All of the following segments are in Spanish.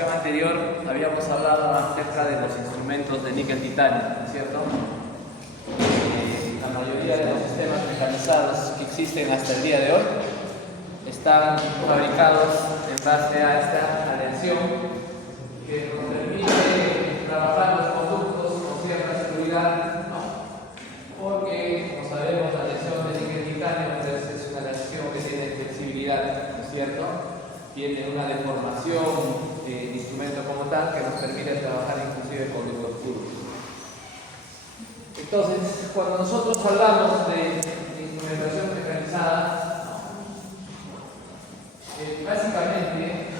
sesión anterior habíamos hablado acerca de los instrumentos de níquel titanio, ¿cierto? La mayoría de los sistemas mecanizados que existen hasta el día de hoy están fabricados en base a esta aleación que nos permite trabajar los conductos con cierta seguridad, ¿no? Porque, como sabemos, la aleación de níquel titanio es una aleación que tiene flexibilidad, ¿no es cierto? Tiene una deformación del instrumento como tal que nos permite trabajar inclusive con los curvos. Entonces, cuando nosotros hablamos de instrumentación mecanizada, básicamente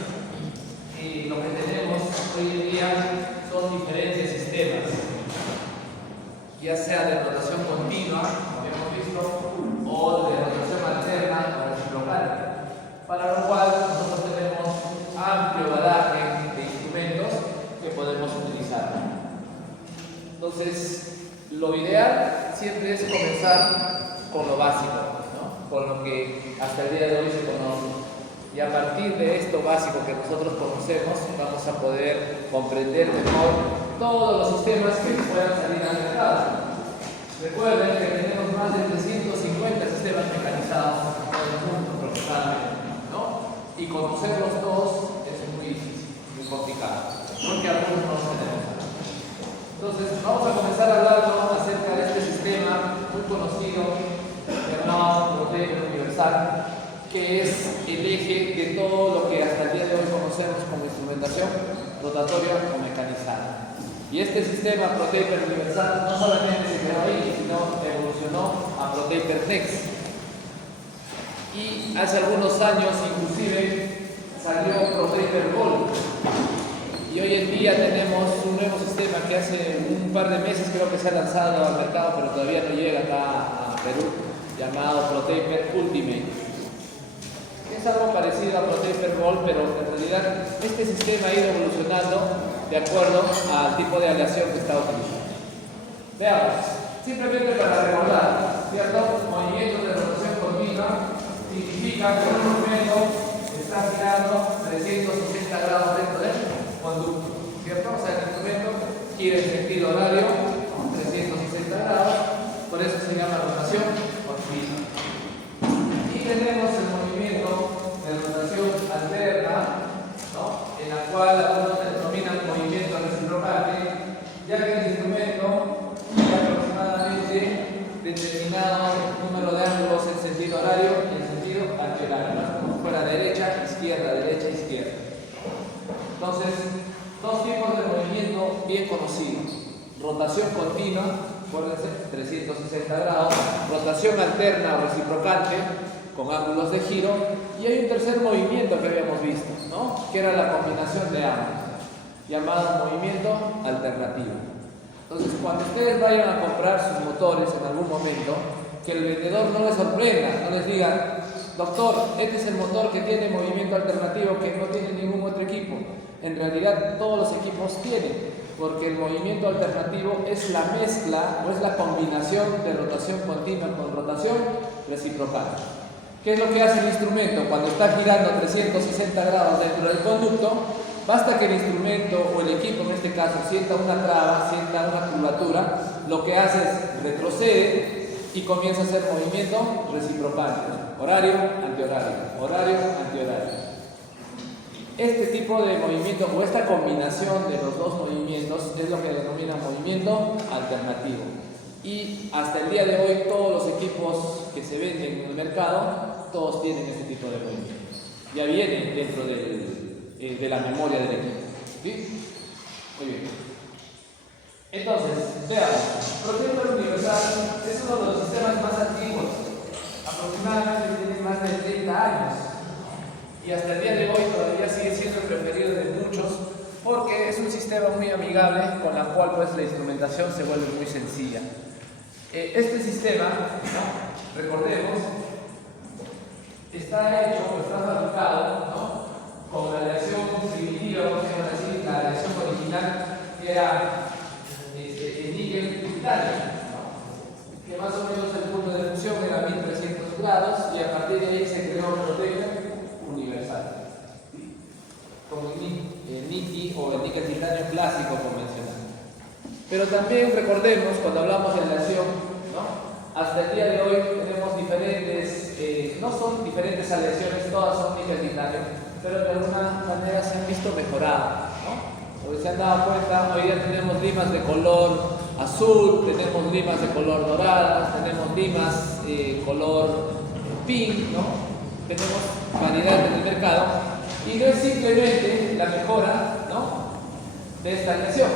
lo que tenemos hoy en día son diferentes sistemas, ya sea de rotación continua, como hemos visto, o de rotación alterna o reciprocal, para lo cual nosotros tenemos un amplio bagaje de instrumentos que podemos utilizar. Entonces, lo ideal siempre es comenzar con lo básico, ¿no? Con lo que hasta el día de hoy se conoce. Y a partir de esto básico que nosotros conocemos, vamos a poder comprender mejor todos los sistemas que puedan salir al mercado. Recuerden que tenemos más de 350 sistemas mecanizados en el mundo profesionalmente, ¿no? Y conocerlos todos es muy difícil, muy complicado, porque algunos no los tenemos. Entonces, vamos a comenzar hablando acerca de este sistema muy conocido llamado Proteiper Universal, que es el eje de todo lo que hasta el día de hoy conocemos como instrumentación rotatoria o mecanizada. Y este sistema Proteiper Universal no solamente se quedó ahí, sino evolucionó a Proteiper Next. Y hace algunos años inclusive salió Proteiper Gold. Y hoy en día tenemos un nuevo sistema que hace un par de meses creo que se ha lanzado al mercado, pero todavía no llega acá a Perú, llamado Proteiper Ultimate. Es algo parecido a Proteiper Gold, pero en realidad este sistema ha ido evolucionando de acuerdo al tipo de aleación que está utilizando. Veamos, simplemente para recordar, ¿cierto? Movimientos de rotación continua significa que un instrumento está girando 360 grados dentro del conducto, ¿cierto? O sea, el instrumento gira en sentido horario, 360 grados, por eso se llama rotación continua. Y tenemos el movimiento de rotación alterna, ¿no? En la cual algunos denominan movimiento reciprocal, ya que el instrumento tiene aproximadamente determinado número de ángulos en sentido horario y en sentido antihorario, ¿no? Como fuera derecha, izquierda, izquierda. Entonces, dos tipos de movimiento bien conocidos: rotación continua, acuérdense, 360 grados, rotación alterna o reciprocante con ángulos de giro, y hay un tercer movimiento que habíamos visto, ¿no? Que era la combinación de ambos, llamado movimiento alternativo. Entonces, cuando ustedes vayan a comprar sus motores en algún momento, que el vendedor no les sorprenda, no les diga: doctor, este es el motor que tiene movimiento alternativo que no tiene ningún otro equipo. En realidad todos los equipos tienen, porque el movimiento alternativo es la mezcla o es la combinación de rotación continua con rotación reciprocal. ¿Qué es lo que hace el instrumento? Cuando está girando 360 grados dentro del conducto, basta que el instrumento o el equipo, en este caso, sienta una traba, sienta una curvatura, lo que hace es retrocede y comienza a hacer movimiento reciprocal, horario, antihorario, horario, antihorario. Este tipo de movimiento o esta combinación de los dos movimientos es lo que denomina movimiento alternativo. Y hasta el día de hoy todos los equipos que se venden en el mercado, todos tienen este tipo de movimientos. Ya vienen dentro de la memoria del equipo. ¿Sí? Muy bien. Entonces, veamos, Proteiper Universal es uno de los sistemas más antiguos, aproximadamente tiene más de 30 años, y hasta el día de hoy todavía sigue siendo el preferido de muchos, porque es un sistema muy amigable con la cual pues la instrumentación se vuelve muy sencilla. Este sistema, ¿no? Recordemos, está hecho o está fabricado, ¿no? Con la aleación primitiva, por decir, la aleación original que era el níquel titanio, ¿no? Que más o menos el punto de fusión era 1300 grados, y a partir de ahí se creó el Proteiper Universal, ¿sí? Con el níquel clásico convencional. Pero también recordemos, cuando hablamos de aleación, ¿no? Hasta el día de hoy tenemos diferentes, no son diferentes aleaciones, todas son níquel-titanio, pero de alguna manera se han visto mejoradas, ¿no? Porque se han dado cuenta, hoy día tenemos limas de color azul, tenemos limas de color dorada, tenemos limas color pink, ¿no? Tenemos variedad en el mercado y no es simplemente la mejora, ¿no?, de esta aleación.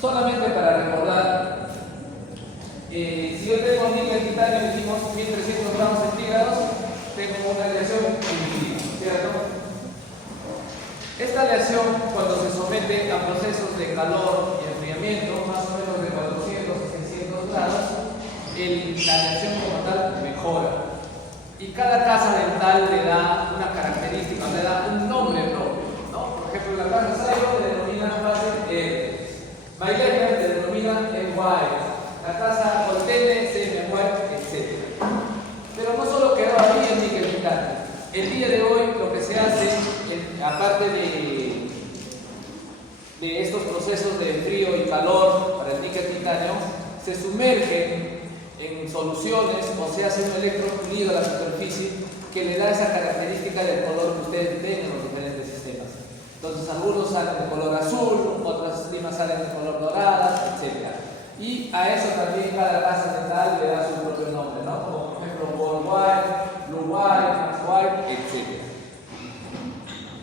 Solamente para recordar, si yo tengo níquel-titanio, decimos 1300 gramos centígrados, tengo una aleación dividida, ¿cierto? Esta aleación, cuando se somete a procesos de calor y enfriamiento, más o menos de 400 a 600 grados, la aleación como tal mejora. Y cada casa dental le da una característica, le da un nombre propio, ¿no? Por ejemplo, la casa Sayo le denomina fase Bailender le denomina el White, la casa Voltene se llama White, etc. Pero no solo quedó ahí el níquel-titanio. El día de hoy lo que se hace, aparte de estos procesos de frío y calor para el níquel-titanio, se sumerge en soluciones o se hace un electropulido a la superficie que le da esa característica del color que ustedes ven en los diferentes sistemas. Entonces algunos salen de color azul, otras limas salen de color dorada, etc. Y a eso también cada casa dental le da su propio nombre, ¿no? Como por ejemplo Gold White, Blue White, Max White, etc.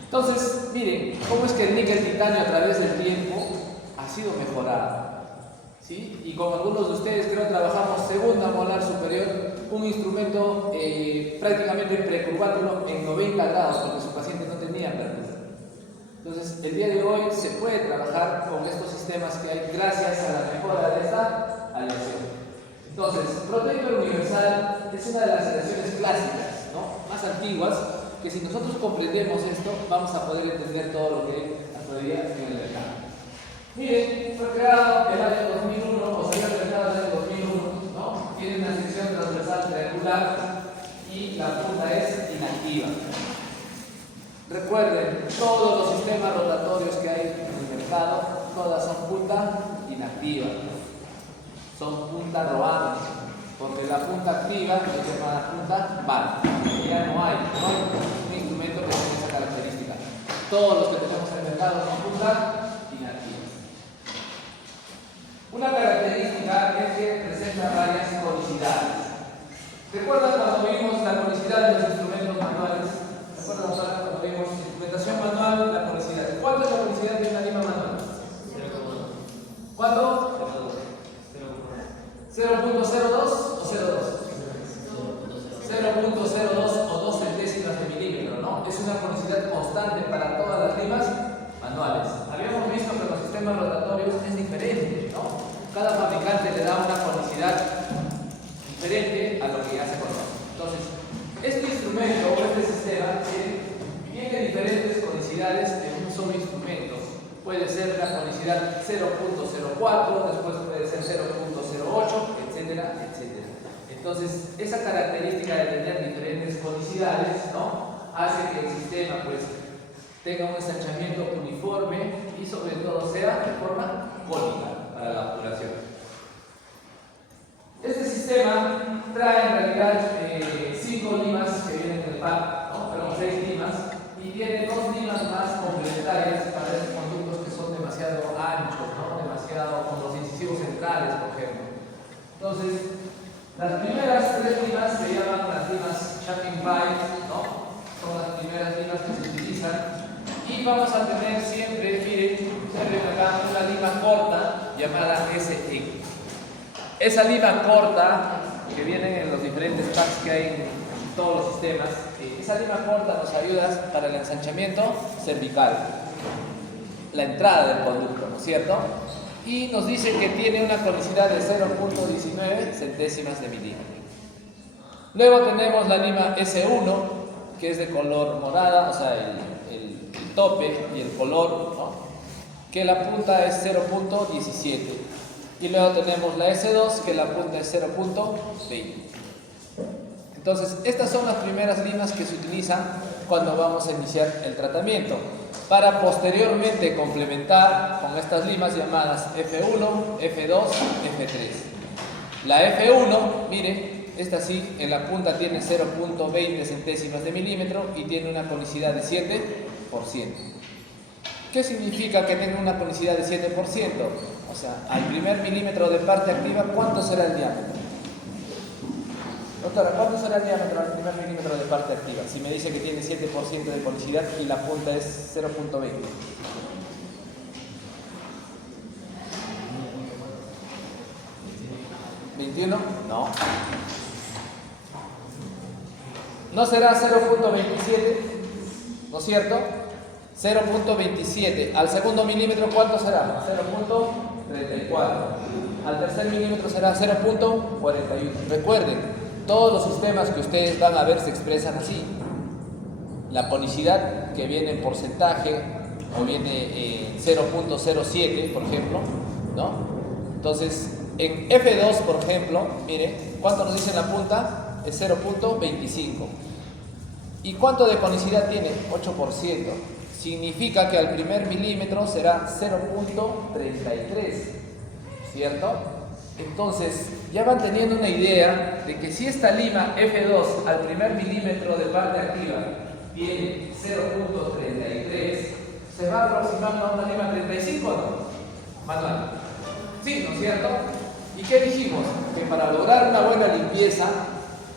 Entonces, miren, cómo es que el níquel-titanio a través del tiempo ha sido mejorado, ¿sí? Y con algunos de ustedes creo que trabajamos segunda molar superior, un instrumento prácticamente precurvátulo en 90 grados, porque su paciente no tenía apertura. Entonces, el día de hoy se puede trabajar con estos sistemas que hay gracias a la mejora de esta aleación. Entonces, Protector Universal es una de las aleaciones clásicas, ¿no?, más antiguas, que si nosotros comprendemos esto, vamos a poder entender todo lo que hasta hoy día en el mercado. Miren, fue creado en el año 2001, o salió al mercado en el año 2001, ¿no? Tiene una sección transversal triangular y la punta es inactiva. Recuerden, todos los sistemas rotatorios que hay en el mercado, todas son punta inactiva, son punta Rohde, porque la punta activa es llamada punta Val. Ya no hay un instrumento que tenga esa característica. Todos los que tenemos en el mercado son punta inactiva. Una característica es que presenta varias conicidades. ¿Recuerdan cuando vimos la conicidad de los instrumentos manuales? ¿Recuerdan cuando vimos instrumentación manual, la conicidad? ¿Cuánto es la conicidad de una lima manual? ¿Cuánto? 0.02 o 0.2. 0.02 o 2 centésimas de milímetro, ¿no? Es una conicidad constante para todas las limas manuales. Habíamos visto que en los sistemas rotatorios es diferente, ¿no? Cada fabricante le da una conicidad diferente a lo que hace con nosotros. Entonces, este instrumento o este sistema tiene diferentes conicidades en un solo instrumento. Puede ser la conicidad 0.04, después puede ser 0.08, etcétera, etcétera. Entonces, esa característica de tener diferentes conicidades, ¿no?, hace que el sistema pues tenga un ensanchamiento uniforme y sobre todo sea de forma cónica para la obturación. Este sistema trae en realidad 5 limas que vienen en el pack, ¿no?, perdón, 6 limas, y tiene 2 limas más complementarias para estos conductos que son demasiado anchos, ¿no?, demasiado con los incisivos centrales, por ejemplo. Entonces, las primeras 3 limas se llaman las limas Chapin Pie, ¿no? Son las primeras limas que se utilizan. Y vamos a tener siempre, miren, observen acá, una lima corta llamada SE. Esa lima corta, que viene en los diferentes packs que hay en todos los sistemas, esa lima corta nos ayuda para el ensanchamiento cervical, la entrada del conducto, ¿no es cierto? Y nos dice que tiene una conicidad de 0.19 centésimas de milímetro. Luego tenemos la lima S1, que es de color morada, o sea, el tope y el color, ¿no?, que la punta es 0.17. Y luego tenemos la S2, que la punta es 0.20. Entonces, estas son las primeras limas que se utilizan cuando vamos a iniciar el tratamiento. para posteriormente complementar con estas limas llamadas F1, F2, F3. La F1, mire, esta sí, en la punta tiene 0.20 centésimas de milímetro y tiene una conicidad de 7%. ¿Qué significa que tenga una conicidad de 7%? O sea, al primer milímetro de parte activa, ¿cuánto será el diámetro? Doctora, ¿cuánto será el diámetro al primer milímetro de parte activa? Si me dice que tiene 7% de conicidad y la punta es 0.20. ¿21? No. ¿No será 0.27? ¿No es cierto? 0.27. Al segundo milímetro, ¿cuánto será? 0.34. Al tercer milímetro será 0.41. Recuerden, todos los sistemas que ustedes van a ver se expresan así. La conicidad que viene en porcentaje o viene en 0.07, por ejemplo, ¿no? Entonces, en F2, por ejemplo, mire, ¿cuánto nos dice en la punta? Es 0.25. ¿Y cuánto de conicidad tiene? 8%. Significa que al primer milímetro será 0.33, ¿cierto? Entonces, ya van teniendo una idea de que si esta lima F2 al primer milímetro de parte activa tiene 0.33, se va aproximando a una lima 35, ¿no? Manual. Sí, ¿no es cierto? ¿Y qué dijimos? Que para lograr una buena limpieza,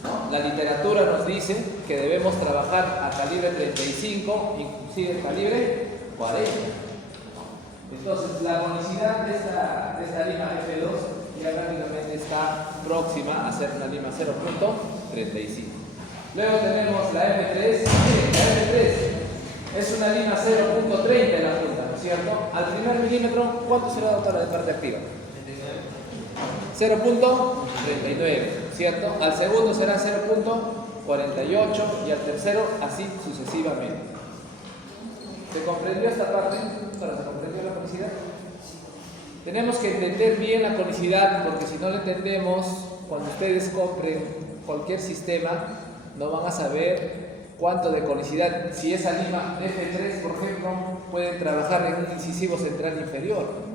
¿no?, la literatura nos dice que debemos trabajar a calibre 35, inclusive calibre 40. Entonces, la conicidad de esta lima F2 ya prácticamente está próxima a ser una lima 0.35. Luego tenemos la F3. La F3 es una lima 0.30 en la punta, ¿no es cierto? Al primer milímetro, ¿cuánto será, doctora, de parte activa? 0.39, ¿cierto? Al segundo será 0.48 y al tercero así sucesivamente. ¿Se comprendió esta parte? ¿Se comprendió la conicidad? Tenemos que entender bien la conicidad, porque si no lo entendemos, cuando ustedes compren cualquier sistema, no van a saber cuánto de conicidad. Si esa lima F3, por ejemplo, pueden trabajar en un incisivo central inferior.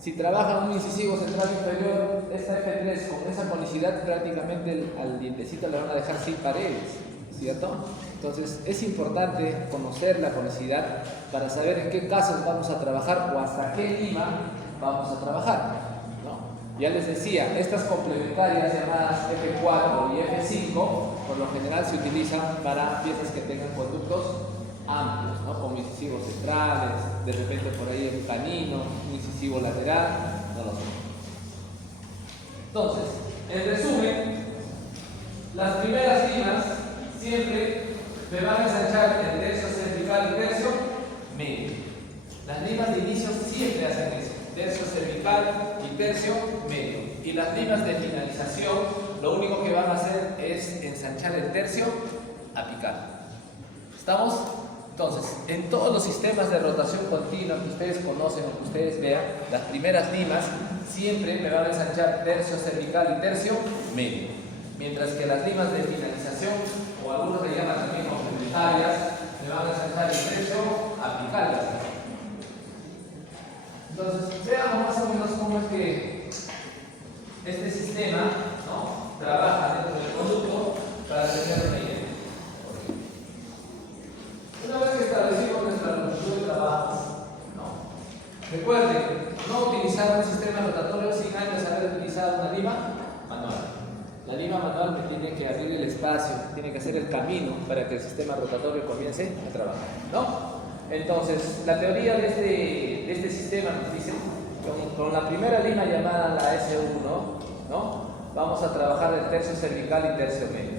Si trabajan un incisivo central inferior, esta F3 con esa conicidad prácticamente al dientecito le van a dejar sin paredes, ¿cierto? Entonces es importante conocer la conicidad para saber en qué casos vamos a trabajar o hasta qué lima vamos a trabajar, ¿no? Ya les decía, estas complementarias llamadas F4 y F5 por lo general se utilizan para piezas que tengan conductos amplios, ¿no?, como incisivos centrales, de repente por ahí un canino, un incisivo lateral, no lo sé. Entonces, en resumen, las primeras limas siempre me van a ensanchar el tercio cervical y tercio medio. Las limas de inicio siempre hacen eso, tercio cervical y tercio medio. Y las limas de finalización lo único que van a hacer es ensanchar el tercio apical. ¿Estamos? Entonces, en todos los sistemas de rotación continua que ustedes conocen o que ustedes vean, las primeras limas siempre me van a ensanchar tercio cervical y tercio medio. Mientras que las limas de finalización, o algunos le llaman también complementarias, me van a ensanchar el tercio apical. Entonces, veamos más o menos cómo es que este sistema, ¿no?, trabaja dentro del conducto para tener una idea. Una vez que establecimos nuestra longitud de trabajos, ¿no?, recuerden, no utilizar un sistema rotatorio sin antes haber utilizado una lima manual. La lima manual me tiene que abrir el espacio, tiene que hacer el camino para que el sistema rotatorio comience a trabajar, ¿no? Entonces, la teoría de este sistema nos dice, con la primera lima llamada la S1, ¿no?, vamos a trabajar el tercio cervical y tercio medio.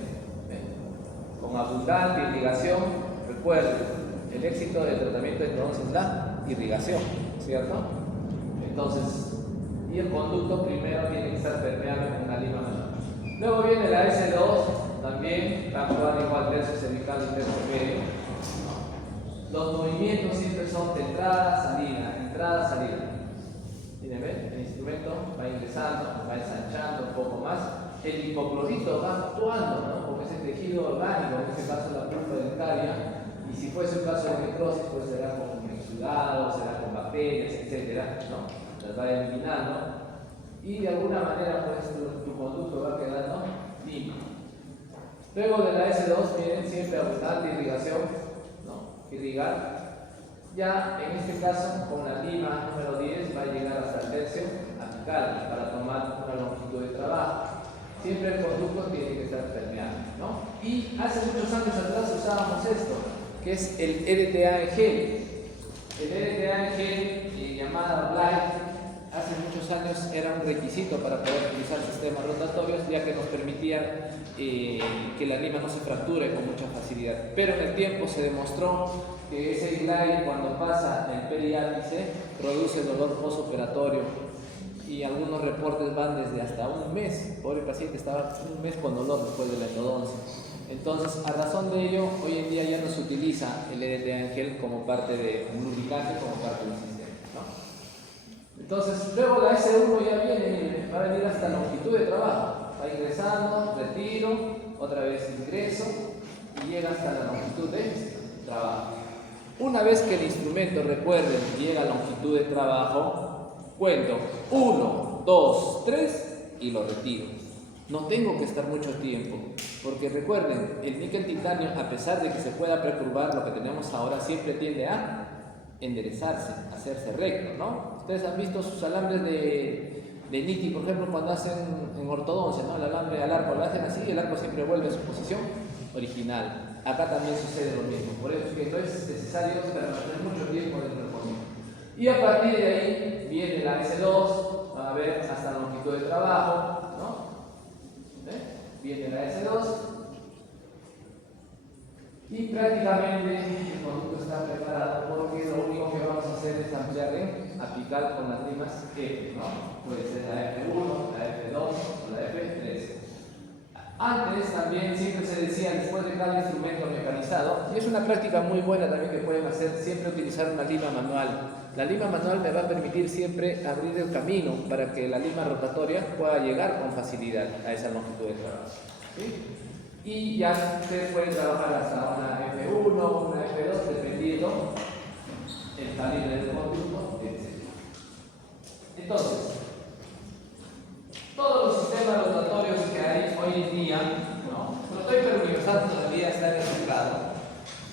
Con abundante irrigación. Recuerden, el éxito del tratamiento de endodoncia es la irrigación, ¿cierto? Entonces, y el conducto primero tiene que estar permeable con una lima manual. Luego viene la S2, también va a actuar igual tercio cervical y tercio medio. Los movimientos siempre son de entrada, salida. Miren, ¿ven? El instrumento va ingresando, va ensanchando un poco más. El hipoclorito va actuando, ¿no?, porque es el tejido orgánico, en este caso la pulpa dentaria. Y si fuese un caso de necrosis, pues será con exudados, será con bacterias, etcétera, ¿no? Las va eliminando y de alguna manera pues tu conducto va quedando limpio. Luego de la S2 viene siempre abundante irrigación, ¿no? Irrigar. Ya en este caso con la lima número 10 va a llegar hasta el tercio apical para tomar una longitud de trabajo. Siempre el conducto tiene que estar permeable, ¿no? Y hace muchos años atrás usábamos esto, que es el LTA en gel. El LTA en gel, llamada Blight, hace muchos años era un requisito para poder utilizar sistemas rotatorios, ya que nos permitía que la lima no se fracture con mucha facilidad. Pero en el tiempo se demostró que ese Blight, cuando pasa el periápice, produce dolor postoperatorio. Y algunos reportes van desde hasta un mes. Pobre paciente estaba un mes con dolor después de la endodoncia. Entonces, a razón de ello, hoy en día ya no se utiliza el LTA en gel como parte de un lubricante, como parte del sistema, ¿no? Entonces, luego la S1 ya viene, va a venir hasta longitud de trabajo. Va ingresando, retiro, otra vez ingreso y llega hasta la longitud de trabajo. Una vez que el instrumento, recuerden, llega a longitud de trabajo, cuento 1, 2, 3 y lo retiro. No tengo que estar mucho tiempo, porque recuerden, el níquel titanio, a pesar de que se pueda precurvar, lo que tenemos ahora siempre tiende a enderezarse, a hacerse recto, ¿no? Ustedes han visto sus alambres de Nitti, por ejemplo, cuando hacen en ortodoncia, ¿no? El alambre al arco lo hacen así y el arco siempre vuelve a su posición original. Acá también sucede lo mismo, por eso es que no es necesario permanecer mucho tiempo dentro del conducto. Y a partir de ahí viene la S2, van a ver hasta la longitud de trabajo, ¿no? Viene la S2 y prácticamente el conducto está preparado porque lo único que vamos a hacer es ampliar en apical con las limas F, ¿no? Puede ser la F1, la F2 o la F3. Antes también siempre se decía después de cada instrumento mecanizado, y es una práctica muy buena también que pueden hacer, siempre utilizar una lima manual. La lima manual me va a permitir siempre abrir el camino para que la lima rotatoria pueda llegar con facilidad a esa longitud de trabajo, ¿sí? Y ya ustedes pueden trabajar hasta una F1, una F2, dependiendo el calibre del conducto, etc. Entonces, todos los sistemas rotatorios que hay hoy en día, ¿no? Prototyper universal todavía está en el mercado.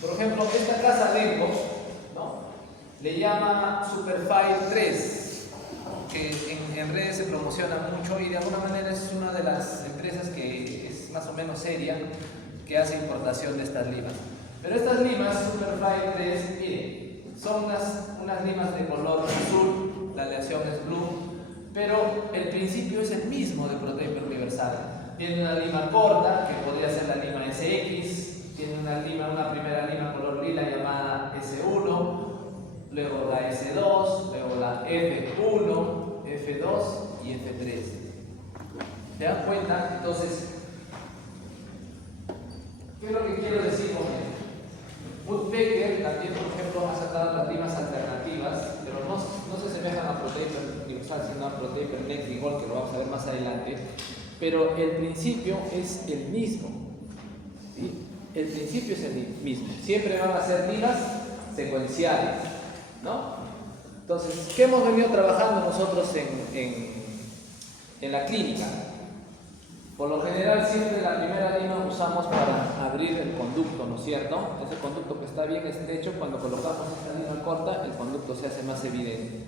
Por ejemplo, esta casa Denko, ¿no? Le llama Superfile 3, que en redes se promociona mucho y de alguna manera es una de las empresas que es más o menos seria que hace importación de estas limas. Pero estas limas Superfile 3, miren, son unas limas de color azul, la aleación es blue, pero el principio es el mismo de Prototyper universal. Tiene una lima corta, que podría ser la lima SX, tiene una primera lima color lila llamada S1, luego la S2, luego la F1, F2 y F3. ¿Se dan cuenta? Entonces, ¿qué es lo que quiero decir con esto? Woodpecker también, por ejemplo, ha sacado las limas alternativas, pero no se asemejan a Prototyper universal, sino a Prototyper Next y Gold, que lo vamos a ver más adelante. Pero el principio es el mismo, ¿sí? El principio es el mismo. Siempre van a ser limas secuenciales, ¿no? Entonces, ¿qué hemos venido trabajando nosotros en la clínica? Por lo general, siempre la primera lima usamos para abrir el conducto, ¿no es cierto? Ese conducto que está bien estrecho, cuando colocamos esta lima corta, el conducto se hace más evidente.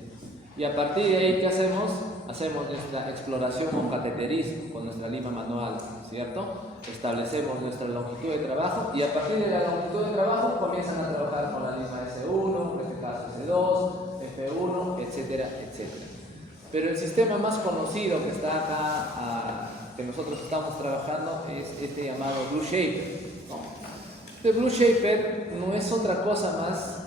Y a partir de ahí, ¿qué hacemos? Hacemos nuestra exploración con cateterismo, con nuestra lima manual, ¿cierto? Establecemos nuestra longitud de trabajo y a partir de la longitud de trabajo comienzan a trabajar con la lima S1, en este caso S2, F1, etcétera, etcétera. Pero el sistema más conocido que está acá, que nosotros estamos trabajando, es este llamado Blue Shaper, ¿no? El Blue Shaper no es otra cosa más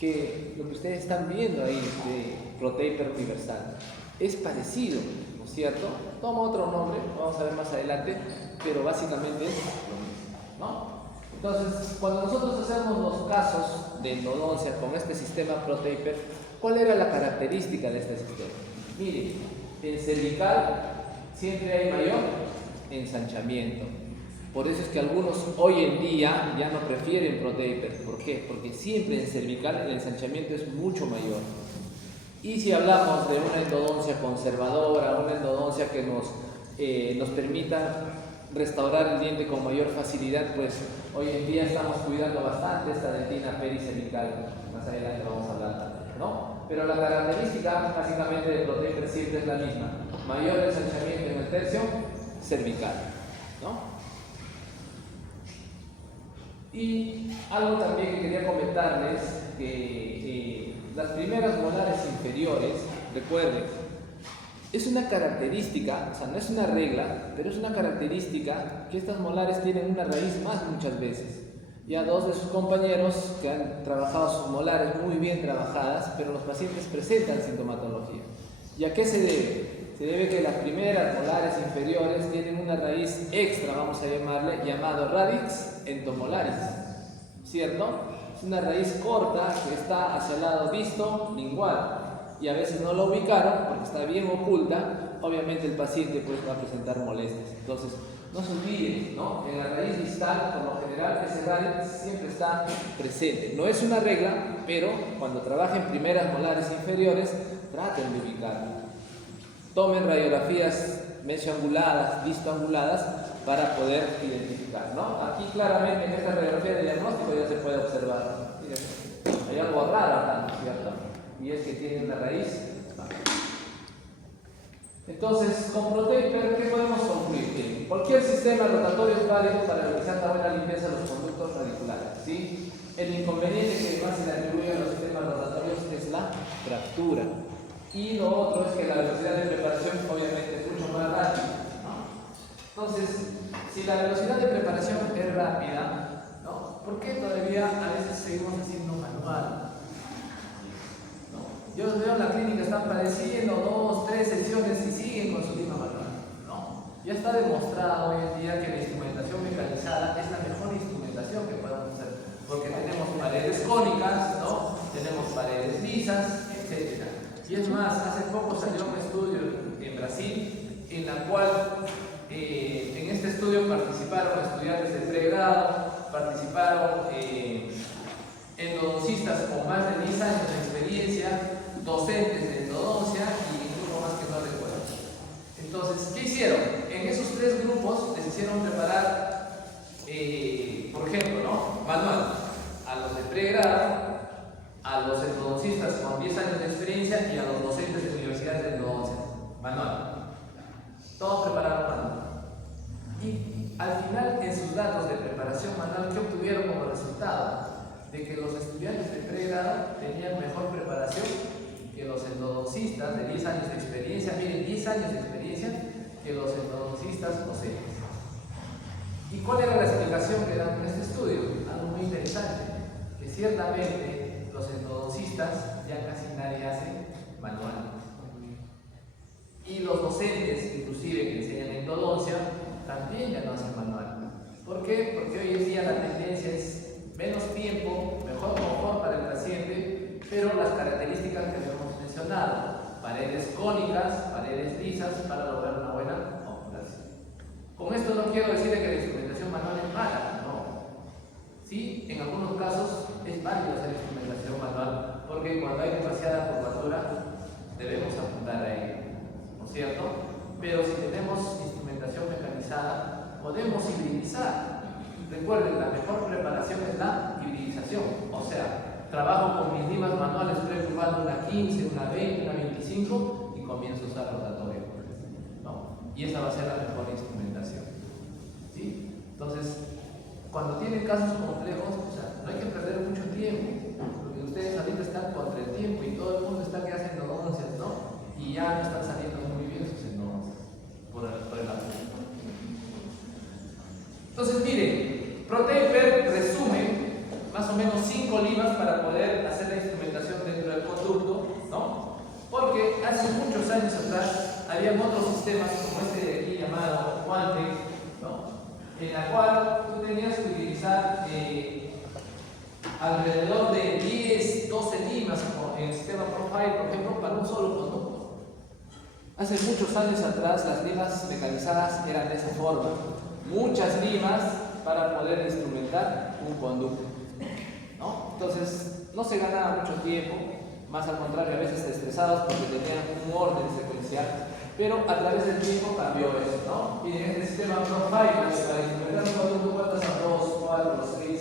que lo que ustedes están viendo ahí de Prototyper universal. Es parecido, ¿no es cierto? Toma otro nombre, vamos a ver más adelante, pero básicamente es lo mismo, ¿no? Entonces, cuando nosotros hacemos los casos de endodoncia con este sistema Prototyper, ¿cuál era la característica de este sistema? Miren, en cervical siempre hay mayor ensanchamiento. Por eso es que algunos hoy en día ya no prefieren ProTaper. ¿Por qué? Porque siempre en cervical el ensanchamiento es mucho mayor. Y si hablamos de una endodoncia conservadora, una endodoncia que nos permita restaurar el diente con mayor facilidad, pues hoy en día estamos cuidando bastante esta dentina pericervical. Más adelante vamos a hablar también, ¿no? Pero la característica básicamente de ProTaper siempre es la misma: mayor ensanchamiento en el tercio cervical, ¿no? Y algo también que quería comentarles, que las primeras molares inferiores, recuerden, es una característica, o sea, no es una regla, pero es una característica que estas molares tienen una raíz más muchas veces. Ya dos de sus compañeros que han trabajado sus molares muy bien trabajadas, pero los pacientes presentan sintomatología. ¿Y a qué se debe? Se debe que las primeras molares inferiores tienen una raíz extra, vamos a llamarle, llamado radix entomolaris, ¿cierto? Es una raíz corta que está hacia el lado disto-lingual y a veces no la ubicaron porque está bien oculta. Obviamente el paciente pues va a presentar molestias. Entonces, no se olviden, ¿no? En la raíz distal, por lo general, ese radix siempre está presente. No es una regla, pero cuando trabajen primeras molares inferiores, traten de ubicarlo. Tomen radiografías mesioanguladas, distoanguladas para poder identificar, ¿no? Aquí claramente en esta radiografía de diagnóstico ya se puede observar. Miren, hay algo raro acá, ¿cierto? Y es que tiene una raíz. Entonces, con ProTaper, ¿qué podemos concluir? Cualquier sistema rotatorio es válido para realizar la buena limpieza de los conductos radiculares, ¿sí? El inconveniente que más se le atribuye a los sistemas rotatorios es la fractura. Y lo otro es que la velocidad de preparación obviamente es mucho más rápida, ¿no? Entonces, si la velocidad de preparación es rápida, ¿no? ¿Por qué todavía a veces seguimos haciendo manual? ¿No? Yo los veo en la clínica, están padeciendo 2, 3 sesiones y siguen con su misma manual, ¿no? Ya está demostrado hoy en día que la instrumentación mecanizada es la mejor instrumentación que podemos hacer, porque tenemos paredes cónicas, ¿no? Tenemos paredes lisas, etc. Y es más, hace poco salió un estudio en Brasil en la cual en este estudio participaron estudiantes de pregrado, participaron endodoncistas con más de 10 años de experiencia, docentes de endodoncia y uno más que no recuerdo. Entonces, ¿qué hicieron? En esos 3 grupos les hicieron preparar, por ejemplo, ¿no? Manual a los de pregrado, a los endodoncistas con 10 años de experiencia y a los docentes de universidades de endodoncia. Manual. Todos prepararon manual. Y al final, en sus datos de preparación manual, ¿qué obtuvieron como resultado? De que los estudiantes de pregrado tenían mejor preparación que los endodoncistas de 10 años de experiencia. Miren, 10 años de experiencia que los endodoncistas docentes. ¿Y cuál era la explicación que dan en este estudio? Algo muy interesante, que ciertamente los endodoncistas ya casi nadie hace manual. Y los docentes, inclusive que enseñan endodoncia, también ya no hacen manual. ¿Por qué? Porque hoy en día la tendencia es menos tiempo, mejor confort para el paciente, pero las características que hemos mencionado: paredes cónicas, paredes lisas, para lograr una buena obturación. Con esto no quiero decir que la instrumentación manual es mala, no. Sí, en algunos casos es válido hacer instrumentación manual, porque cuando hay demasiada curvatura debemos apuntar a ello, ¿no es cierto? Pero si tenemos instrumentación mecanizada, podemos hibridizar. Recuerden, la mejor preparación es la hibridización, o sea, trabajo con mis limas manuales precurvando una 15, una 20, una 25 y comienzo a usar rotatorio, ¿no? Y esa va a ser la mejor instrumentación, ¿sí? Entonces, cuando tienen casos complejos, o sea, no hay que perder mucho tiempo, porque ustedes ahorita están contra el tiempo y todo el mundo está que hace endodoncias, ¿no? Y ya no están saliendo muy bien sus endodoncias por el apuro. Entonces, miren, ProTaper resume más o menos 5 limas para poder hacer la instrumentación dentro del conducto, ¿no? Porque hace muchos años atrás habían otros sistemas como este de aquí llamado Quantex, ¿no? En la cual tú tenías que utilizar alrededor de 10, 12 limas en el sistema Profile, por ejemplo, para un solo conducto. Hace muchos años atrás las limas mecanizadas eran de esa forma. muchas limas para poder instrumentar un conducto, ¿no? Entonces no se ganaba mucho tiempo, más al contrario, a veces estresados porque tenían un orden secuencial, pero a través del tiempo cambió eso, ¿no? Y en este sistema Profile, para instrumentar un conducto, ¿cuántas son? 2, 4, 6,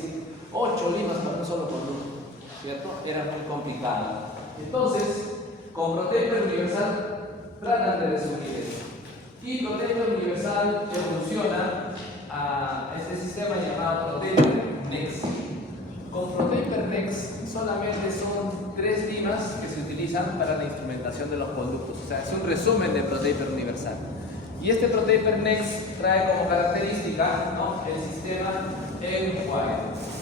8 limas para un solo conducto, ¿cierto? Era muy complicado. Entonces, con ProTaper Universal tratan de resumir esto. Y ProTaper Universal evoluciona a este sistema llamado ProTaper Next. Con ProTaper Next solamente son 3 limas que se utilizan para la instrumentación de los conductos. O sea, es un resumen de ProTaper Universal. Y este ProTaper Next trae como característica, ¿no?, el sistema M-Wire.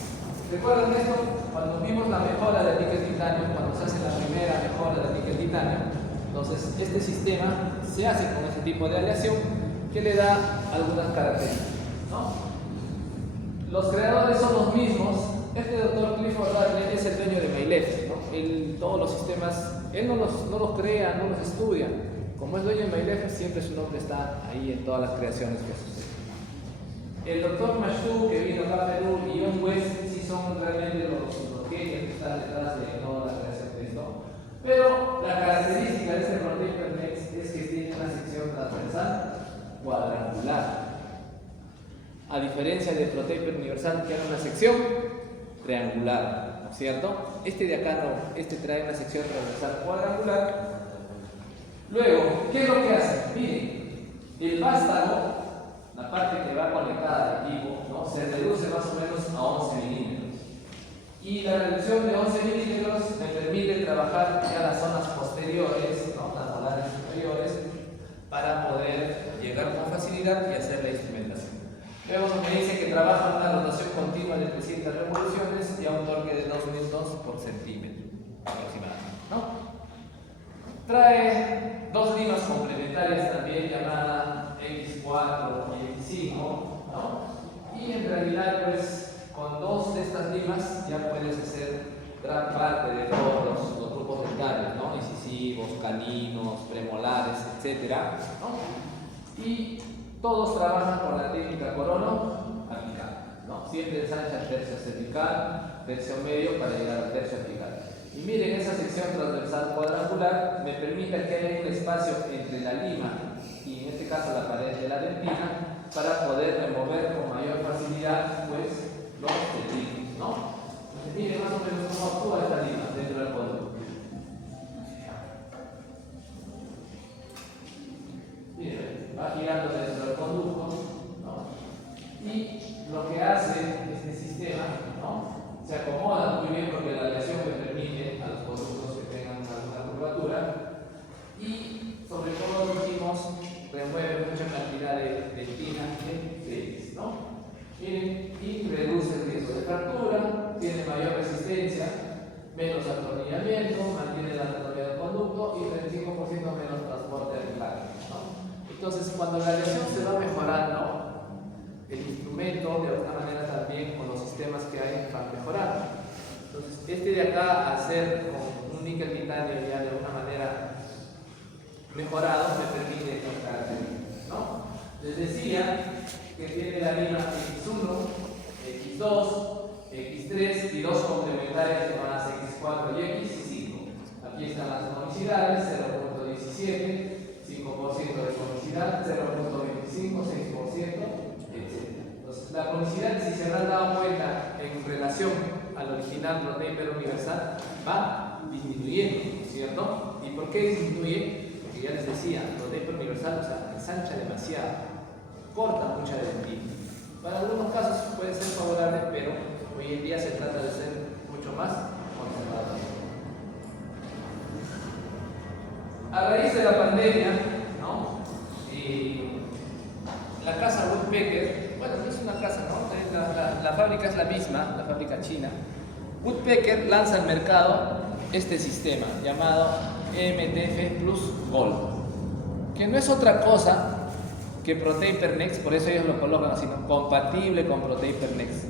¿Recuerdan esto? Cuando vimos la mejora del níquel titanio, cuando se hace la primera mejora del níquel titanio, entonces este sistema se hace con ese tipo de aleación que le da algunas características, ¿no? Los creadores son los mismos. Este doctor Clifford Darley es el dueño de Mailef, ¿no? Todos los sistemas, él no los crea, no los estudia. Como es dueño de Mailef, siempre su nombre está ahí en todas las creaciones que suceden. El doctor Mashtu, que vino acá a Perú, y John West, sí son realmente los genios que están detrás de toda la creación de esto. Pero la característica de este ProTaper Next es que tiene una sección transversal cuadrangular. A diferencia del ProTaper Universal, que era una sección triangular, ¿no es cierto? Este de acá no, este trae una sección transversal cuadrangular. Luego, ¿qué es lo que hace? Miren, el vástago, la parte que va conectada al equipo, ¿no?, se reduce más o menos a 11 milímetros. Y la reducción de 11 milímetros me permite trabajar ya las zonas posteriores, ¿no?, las molares superiores, para poder llegar con facilidad y hacer la instrumentación. Luego me dice que trabaja una rotación continua de 300 revoluciones y a un torque de 2 newtons por centímetro aproximadamente, ¿no? Trae 2 limas complementarias también llamadas X4 y X5, ¿no? Y en realidad, pues, con 2 de estas limas ya puedes hacer gran parte de todos los grupos dentarios, ¿no?, incisivos, caninos, premolares, etcétera, ¿no? Y todos trabajan con la técnica corono apical, ¿no? Siempre ensancha tercio cervical, tercio medio para llegar al tercio apical. Y miren, esa sección transversal cuadrangular me permite que haya un espacio entre la lima y en este caso la pared de la dentina para poder remover con mayor facilidad, pues, los dentinos, ¿no? Entonces, miren más o menos cómo actúa esta lima dentro del conducto. Miren, va girando dentro del conducto, ¿no? Y lo que hace este sistema, ¿no?, se acomoda muy bien porque la aleación me permite a los conductos que tengan alguna curvatura, y sobre todo dijimos, remueve mucha cantidad de dentina en flex, ¿no? Miren, y reduce el riesgo de fractura, tiene mayor resistencia, menos atornillamiento, mantiene la anatomía del conducto y 35% menos transporte apical, ¿no? Entonces, cuando la aleación se va mejorando, el instrumento de alguna manera también con los sistemas que hay van mejorando. Entonces, este de acá, al ser con un níquel titanio ya de alguna manera mejorado, me permite estas características, ¿no? Les decía que tiene la lima X1, X2, X3 y 2 complementarias llamadas X4 y X5. Aquí están las conicidades: 0.17, 5% de conicidad, 0.25, 6%. Entonces, la conicidad, si se habrán dado cuenta en relación al original ProTaper Universal, va disminuyendo, ¿cierto? ¿Y por qué disminuye? Porque ya les decía, ProTaper Universal, o sea, ensancha demasiado, corta mucha dentina. Para algunos casos puede ser favorable, pero hoy en día se trata de ser mucho más conservador. A raíz de la pandemia, ¿no?, la casa Woodpecker, bueno, no es una casa, ¿no?, la fábrica es la misma, la fábrica china. Woodpecker lanza al mercado este sistema llamado MTF Plus Gold, que no es otra cosa que ProTaper Next, por eso ellos lo colocan así, ¿no?, compatible con ProTaper Next,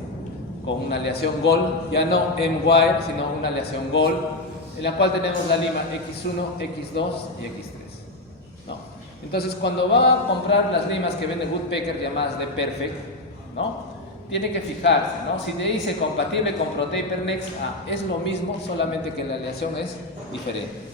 con una aleación Gold, ya no M-Wire, sino una aleación Gold, en la cual tenemos la lima X1, X2 y X3, ¿no? Entonces, cuando va a comprar las limas que vende Woodpecker llamadas de Perfect, ¿no? Tiene que fijarse, ¿no? Si te dice compatible con ProTaper Next, es lo mismo, solamente que la aleación es diferente.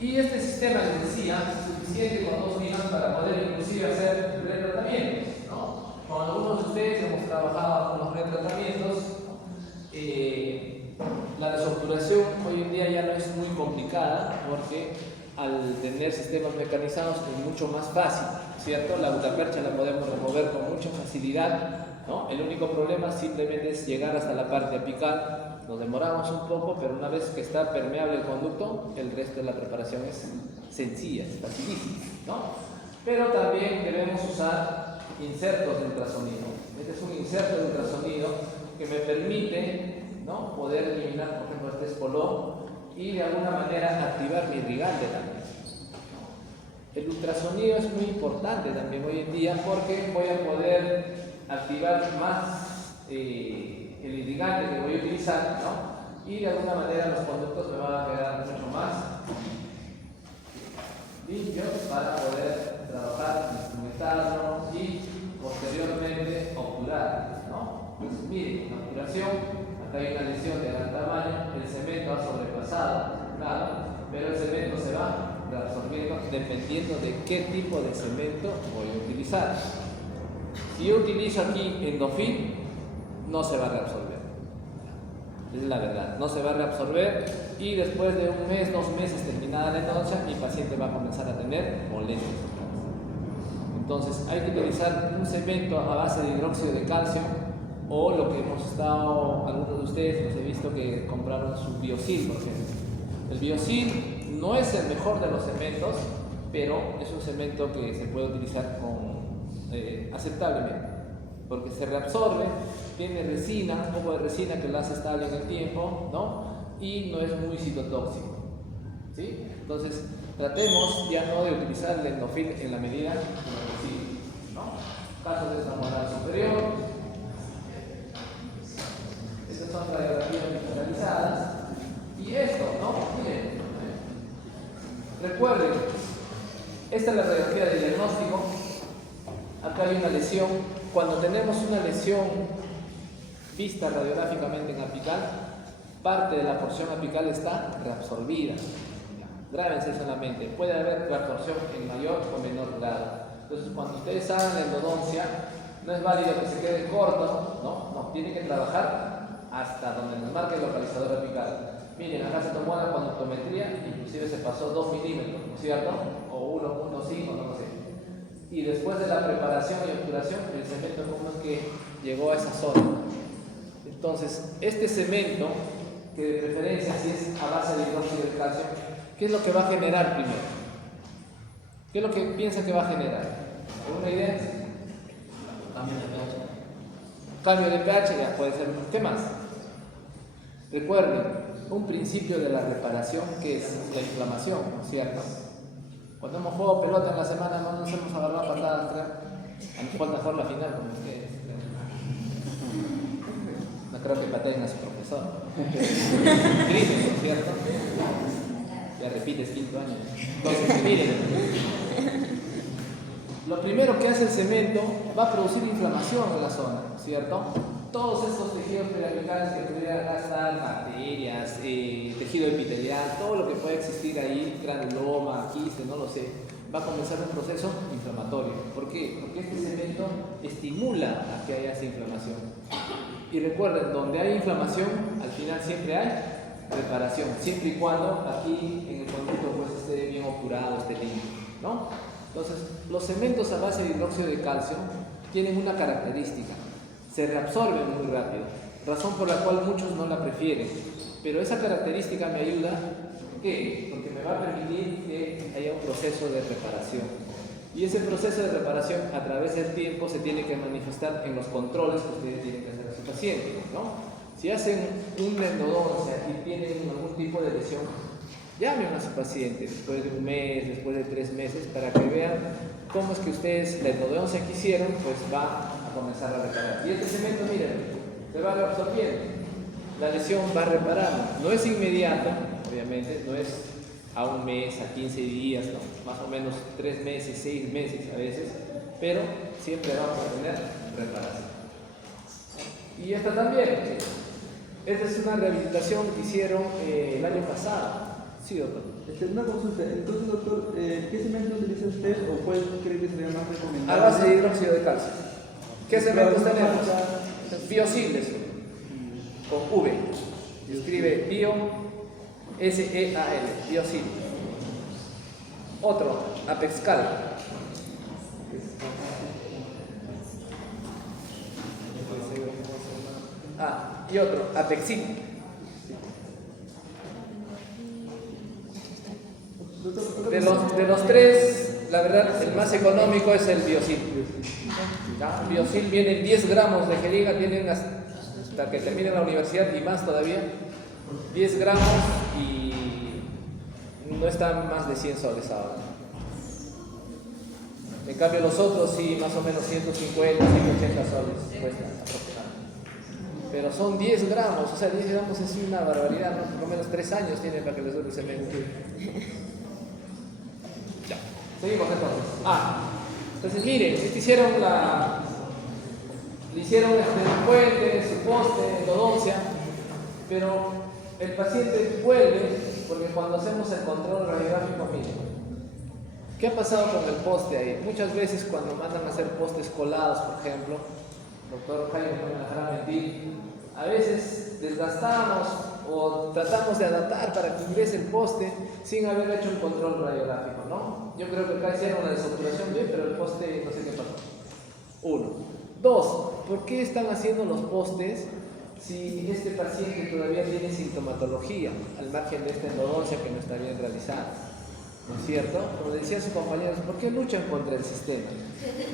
Y este sistema, les decía, es suficiente con 2 limas para poder inclusive hacer retratamientos, ¿no? Con algunos de ustedes hemos trabajado con los retratamientos. La desobturación hoy en día ya no es muy complicada porque al tener sistemas mecanizados es mucho más fácil, ¿cierto? La gutapercha la podemos remover con mucha facilidad, ¿no? El único problema simplemente es llegar hasta la parte apical. Nos demoramos un poco, pero una vez que está permeable el conducto, el resto de la preparación es sencilla, es facilísima, ¿no? Pero también debemos usar insertos de ultrasonido. Este es un inserto de ultrasonido que me permite, ¿no?, poder eliminar, por ejemplo, este espolón y de alguna manera activar mi irrigante también. El ultrasonido es muy importante también hoy en día porque voy a poder activar más el irrigante que voy a utilizar, ¿no? Y de alguna manera los conductos me van a quedar mucho más limpios para poder trabajar, instrumentarlo y posteriormente obturar, ¿no? Entonces, miren, la obturación, acá hay una lesión de gran tamaño, el cemento ha sobrepasado, claro, pero el cemento se va reabsorbiendo dependiendo de qué tipo de cemento voy a utilizar. Si yo utilizo aquí endofil, no se va a reabsorber. Es la verdad, no se va a reabsorber y después de 1 mes, 2 meses terminada la endodoncia, mi paciente va a comenzar a tener molestias. Entonces hay que utilizar un cemento a base de hidróxido de calcio o lo que hemos estado, algunos de ustedes los he visto que compraron su Biosil, por ejemplo. El Biosil no es el mejor de los cementos, pero es un cemento que se puede utilizar aceptablemente, porque se reabsorbe, tiene resina, un poco de resina que lo hace estable en el tiempo, ¿no? Y no es muy citotóxico, ¿sí? Entonces, tratemos ya no de utilizar el endofil en la medida que lo posible, ¿no? Caso de desamoral superior. Estas son radiografías digitalizadas. Y esto, ¿no? Miren, recuerden, esta es la radiografía de diagnóstico. Acá hay una lesión. Cuando tenemos una lesión vista radiográficamente en apical, parte de la porción apical está reabsorbida. Grábense eso en la mente. Puede haber reabsorción en mayor o menor grado. Entonces, cuando ustedes hagan la endodoncia, no es válido que se quede corto, ¿no? Tiene que trabajar hasta donde nos marque el localizador apical. Miren, acá se tomó la conductometría, inclusive se pasó 2 milímetros, ¿no es cierto? O 1.5, no lo sé. Y después de la preparación y obturación, el cemento como es que llegó a esa zona. Entonces, este cemento, que de preferencia si es a base de hidróxido de calcio, ¿qué es lo que va a generar primero? ¿Qué es lo que piensa que va a generar? ¿Alguna idea? Cambio de pH. Cambio de pH, ya puede ser. ¿Qué más? Recuerden, un principio de la reparación que es la inflamación, ¿no es cierto? Cuando hemos jugado pelota en la semana no nos hemos agarrado patadas, creo. A mí falta mejor la final con ustedes. No creo que pateen a su profesor. Crimen, ¿no es cierto? Ya repites 5 años. Entonces, miren, lo primero que hace el cemento va a producir inflamación en la zona, ¿cierto? Todos estos tejidos periapicales que pudieran gastar, bacterias, tejido epitelial, todo lo que pueda existir ahí, granuloma, quiste, no lo sé, va a comenzar un proceso inflamatorio. ¿Por qué? Porque este cemento estimula a que haya esa inflamación. Y recuerden, donde hay inflamación, al final siempre hay reparación, siempre y cuando aquí en el conducto pues esté bien obturado, esté limpio, ¿no? Entonces, los cementos a base de hidróxido de calcio tienen una característica: se reabsorben muy rápido, razón por la cual muchos no la prefieren. Pero esa característica me ayuda, ¿qué? Porque me va a permitir que haya un proceso de reparación. Y ese proceso de reparación a través del tiempo se tiene que manifestar en los controles que ustedes tienen que hacer a su paciente, ¿no? Si hacen una endodoncia y tienen algún tipo de lesión, llamen a su paciente después de 1 mes, después de 3 meses, para que vean cómo es que ustedes la endodoncia que hicieron, pues va a comenzar a reparar. Y este cemento, miren, se va reabsorbiendo, la lesión va reparando. No es inmediato, obviamente, no es a un mes, a 15 días, ¿no? Más o menos 3 meses, 6 meses a veces, pero siempre vamos a tener reparación. Y esta también, esta es una rehabilitación que hicieron el año pasado. Sí, doctor. Una consulta, entonces doctor, ¿qué cemento utiliza usted o cuál cree que sería más recomendable? A base de hidróxido de calcio. ¿Qué cementos tenemos? Biosil, con V. Escribe Bio, S-E-A-L, Biosil. Otro, Apexcal. Y otro, Apexit. De los tres, la verdad, el más económico es el Biosil. Biosil viene en 10 gramos de jeringa, tienen hasta que terminen la universidad y más todavía. 10 gramos y no están más de 100 soles ahora. En cambio los otros sí, más o menos 150, 180 soles cuestan aproximadamente. Pero son 10 gramos, o sea, 10 gramos es una barbaridad, ¿no? Por lo menos 3 años tienen para que les dure el cemento. Ya, seguimos entonces. Entonces miren, le hicieron un puente, su poste, endodoncia, pero el paciente vuelve porque cuando hacemos el control radiográfico, miren, ¿qué ha pasado con el poste ahí? Muchas veces cuando mandan a hacer postes colados, por ejemplo, doctor Jaime no me dejará mentir, a veces desgastamos o tratamos de adaptar para que ingrese el poste sin haber hecho un control radiográfico, ¿no? Yo creo que acá hicieron una desaturación bien, pero el poste no sé qué pasó. 1. 2. ¿Por qué están haciendo los postes si este paciente todavía tiene sintomatología al margen de esta endodoncia que no está bien realizada? ¿No es cierto? Como decían sus compañeros, ¿por qué luchan contra el sistema?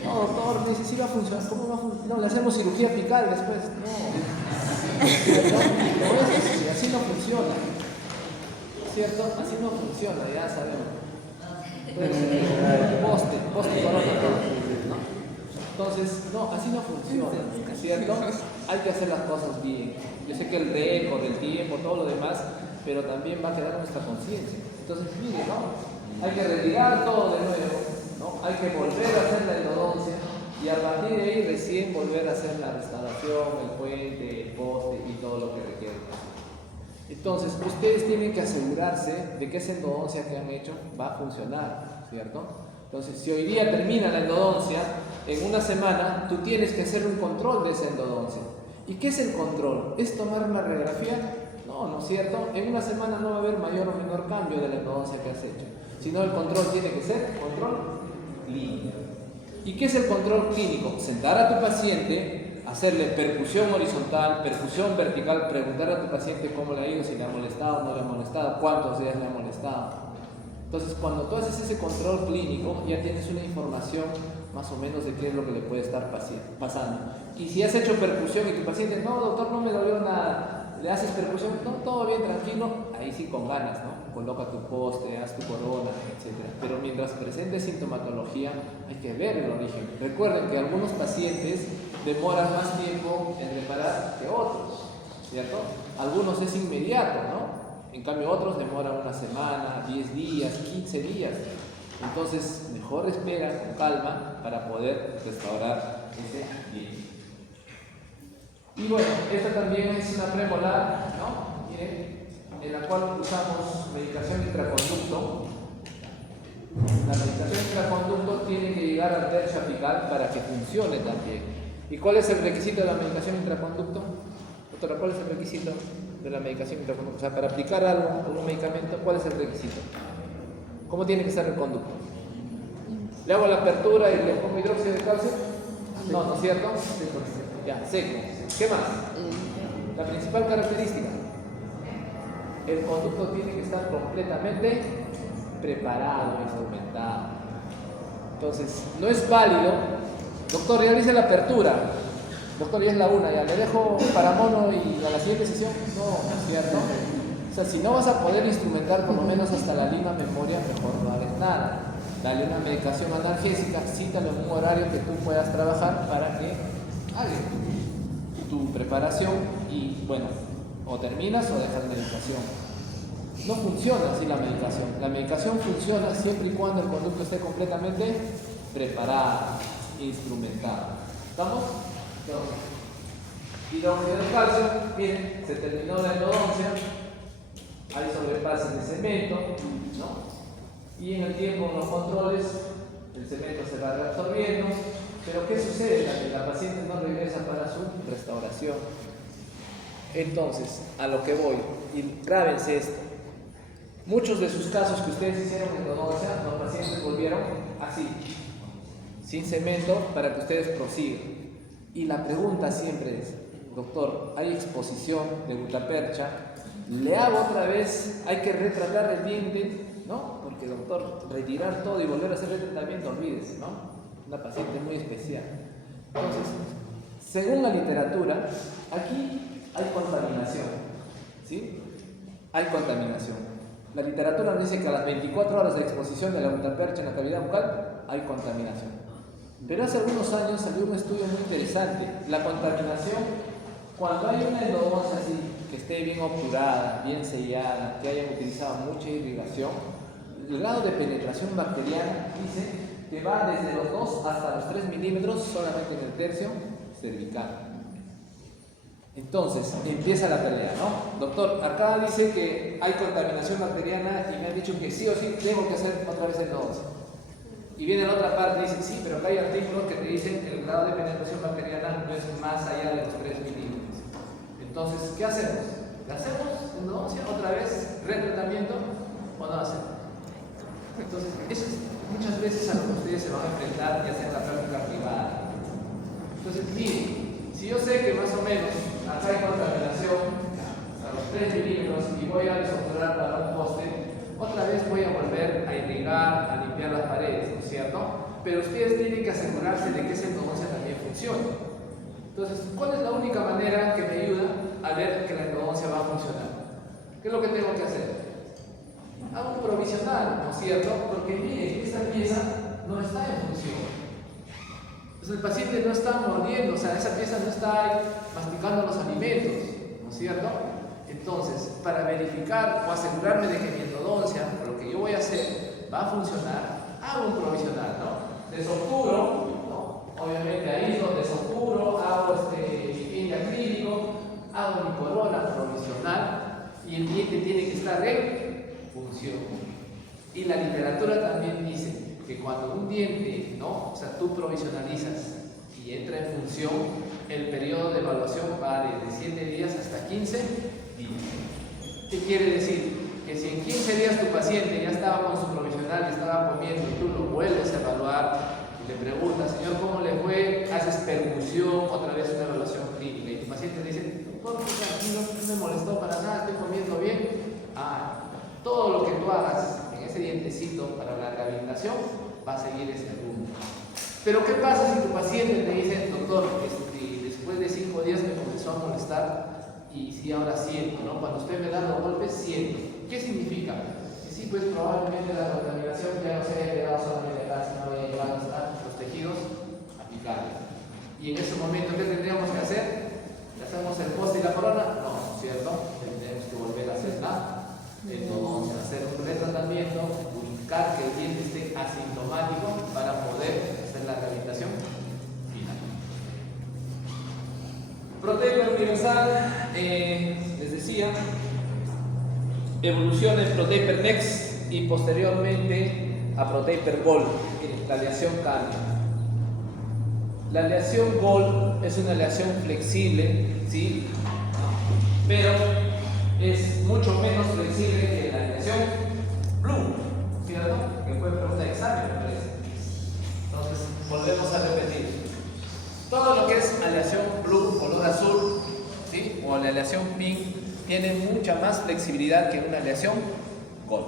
No, doctor, dice, sí va a funcionar. ¿Cómo va a funcionar? No, le hacemos cirugía apical después. No. ¿Cierto? No es así, así no funciona. ¿Cierto? Así no funciona, ya sabemos. Poste corona, ¿no? Entonces, no, así no funciona, ¿cierto? Hay que hacer las cosas bien. Yo sé que el récord, el tiempo, todo lo demás, pero también va a quedar nuestra conciencia. Entonces, mire, ¿no? Hay que retirar todo de nuevo, ¿no? Hay que volver a hacer la endodoncia y a partir de ahí recién volver a hacer la restauración, el puente, el poste y todo lo que requiere. Entonces, ustedes tienen que asegurarse de que esa endodoncia que han hecho va a funcionar, ¿cierto? Entonces, si hoy día termina la endodoncia, en una semana tú tienes que hacer un control de esa endodoncia. ¿Y qué es el control? ¿Es tomar una radiografía? No, ¿no es cierto? En una semana no va a haber mayor o menor cambio de la endodoncia que has hecho, sino el control tiene que ser control clínico. ¿Y qué es el control clínico? Sentar a tu paciente, hacerle percusión horizontal, percusión vertical, preguntar a tu paciente cómo le ha ido, si le ha molestado o no le ha molestado, cuántos días le ha molestado. Entonces, cuando tú haces ese control clínico, ya tienes una información más o menos de qué es lo que le puede estar pasando. Y si has hecho percusión y tu paciente, no, doctor, no me dolió nada, le haces percusión, no, todo bien, tranquilo, ahí sí con ganas, ¿no? Coloca tu poste, haz tu corona, etc. Pero mientras presente sintomatología, hay que ver el origen. Recuerden que algunos pacientes demoran más tiempo en reparar que otros, ¿cierto? Algunos es inmediato, ¿no? En cambio otros demoran una semana, 10 días, 15 días. Entonces, mejor espera con calma para poder restaurar ese bien. Y bueno, esta también es una premolar, ¿no? Miren, en la cual usamos medicación intraconducto. La medicación intraconducto tiene que llegar al tercio apical para que funcione también. ¿Y cuál es el requisito de la medicación intraconducto? Doctora, ¿cuál es el requisito de la medicación intraconducto? O sea, para aplicar algún medicamento, ¿cuál es el requisito? ¿Cómo tiene que ser el conducto? ¿Le hago la apertura y le pongo hidróxido de calcio? No, ¿no es cierto? Ya, seco. ¿Qué más? La principal característica. El conducto tiene que estar completamente preparado, instrumentado. Entonces, no es válido. Doctor, realice la apertura. Doctor, ya es la una, ya le dejo para mono y a la siguiente sesión. No, ¿no es cierto? O sea, si no vas a poder instrumentar por lo menos hasta la lima memoria, mejor no hagas nada. Dale una medicación analgésica, cítalo en un horario que tú puedas trabajar para que hagas tu preparación y bueno, o terminas o dejas medicación. No funciona así la medicación. La medicación funciona siempre y cuando el conducto esté completamente preparado, instrumentado. ¿Estamos? Hidróxido de calcio, miren, se terminó la endodoncia, hay sobrepases de cemento, ¿no? Y en el tiempo, en los controles, el cemento se va reabsorbiendo. Pero ¿qué sucede? La paciente no regresa para su restauración. Entonces, a lo que voy, y grábense esto. Muchos de sus casos que ustedes hicieron en endodoncia, los pacientes volvieron así, sin cemento, para que ustedes prosigan. Y la pregunta siempre es, doctor, ¿hay exposición de gutapercha? ¿Le hago otra vez? ¿Hay que retratar el diente? ¿No? Porque, doctor, retirar todo y volver a hacer el tratamiento, olvídese, ¿no? Una paciente muy especial. Entonces, según la literatura, aquí hay contaminación, ¿sí? Hay contaminación. La literatura nos dice que a las 24 horas de exposición de la gutapercha en la cavidad bucal hay contaminación. Pero hace algunos años salió un estudio muy interesante. La contaminación, cuando hay una endodoncia así, que esté bien obturada, bien sellada, que hayan utilizado mucha irrigación, el grado de penetración bacteriana dice que va desde los 2 hasta los 3 milímetros solamente en el tercio cervical. Entonces, empieza la pelea, ¿no? Doctor, acá dice que hay contaminación bacteriana y me han dicho que sí o sí tengo que hacer otra vez endodoncia. Y viene la otra parte y dice, sí, pero acá hay artículos que te dicen que el grado de penetración bacteriana no es más allá de los 3 milímetros. Entonces, ¿qué hacemos? ¿Le hacemos endodoncia otra vez, retratamiento o no hacemos? Entonces, eso es muchas veces a lo que ustedes se van a enfrentar y hacer la práctica privada. Entonces, miren, si yo sé que más o menos acá hay contaminación a los 3 milímetros y voy a desobturar para un poste, otra vez voy a volver a irrigar, a limpiar las paredes, ¿no es cierto? Pero ustedes tienen que asegurarse de que esa endodoncia también funcione. Entonces, ¿cuál es la única manera que me ayuda a ver que la endodoncia va a funcionar? ¿Qué es lo que tengo que hacer? Hago un provisional, ¿no es cierto? Porque miren, esta pieza no está en función. Entonces el paciente no está mordiendo, o sea, esa pieza no está masticando los alimentos, ¿no es cierto? Entonces, para verificar o asegurarme de que mi endodoncia, o lo que yo voy a hacer, va a funcionar, hago un provisional, ¿no? Desobturo, ¿no? Obviamente aíslo, desobturo, hago mi pin de acrílico, hago mi corona provisional y el diente tiene que estar en función. Y la literatura también dice que cuando un diente, ¿no? O sea, tú provisionalizas y entra en función, el periodo de evaluación va desde 7 días hasta 15 días. ¿Qué quiere decir? Que si en 15 días tu paciente ya estaba con su provisional y estaba comiendo y tú lo vuelves a evaluar y le preguntas, señor, ¿cómo le fue? Haces percusión, otra vez una evaluación clínica y tu paciente te dice, doctor, tranquilo, no me molestó para nada, estoy comiendo bien. Todo lo que tú hagas en ese dientecito para la rehabilitación va a seguir ese rumbo. Pero ¿qué pasa si tu paciente te dice, doctor, después de 5 días me comenzó a molestar y sí, ahora siento, ¿no? Cuando usted me da los golpes, siento. ¿Qué significa? Que sí, pues probablemente la contaminación ya no se haya quedado solamente acá, sino había llegado hasta los tejidos apicales. Y en ese momento, ¿qué tendríamos que hacer? ¿Le hacemos el poste y la corona? No, ¿cierto? Tendremos que volver a hacer nada. Entonces, hacer un retratamiento, buscar que el diente esté asintomático para poder hacer la rehabilitación final. Protaper universal, les decía, evoluciona en Protaper Next y posteriormente a Protaper Gold. Miren, la aleación cambia. La aleación Gold es una aleación flexible, ¿sí? Pero es mucho menos flexible que la aleación Blue, ¿cierto? Que fue pregunta de examen, me parece. Entonces, volvemos a repetir. Todo lo que es aleación Blue, color azul, ¿sí? O la aleación Pink, tiene mucha más flexibilidad que una aleación Gold.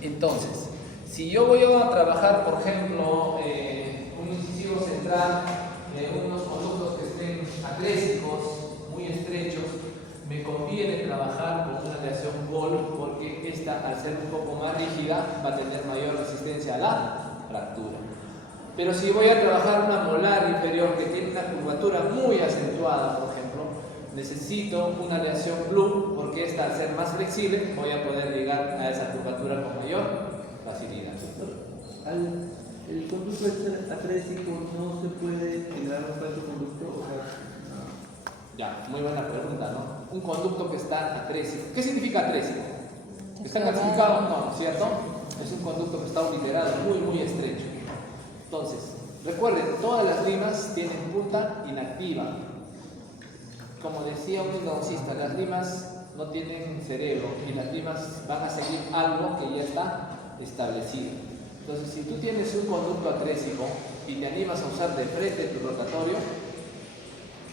Entonces, si yo voy a trabajar, por ejemplo, un incisivo central, unos conductos que estén aclésicos, muy estrechos, me conviene trabajar con una aleación Gold porque esta, al ser un poco más rígida, va a tener mayor resistencia a la fractura. Pero si voy a trabajar una molar inferior que tiene una curvatura muy acentuada, por ejemplo, necesito una aleación blue porque esta, al ser más flexible, voy a poder llegar a esa curvatura con mayor facilidad. El conducto atrésico no se puede generar un falso conducto, o sea, Ya, muy buena pregunta, ¿no? Un conducto que está atrésico. ¿Qué significa atrésico? ¿Está calcificado? No, ¿cierto? Es un conducto que está unilaterado, muy estrecho. Entonces, recuerden, todas las limas tienen punta inactiva. Como decía un endodoncista, las limas no tienen cerebro y las limas van a seguir algo que ya está establecido. Entonces, si tú tienes un conducto atrésico y te animas a usar de frente tu rotatorio,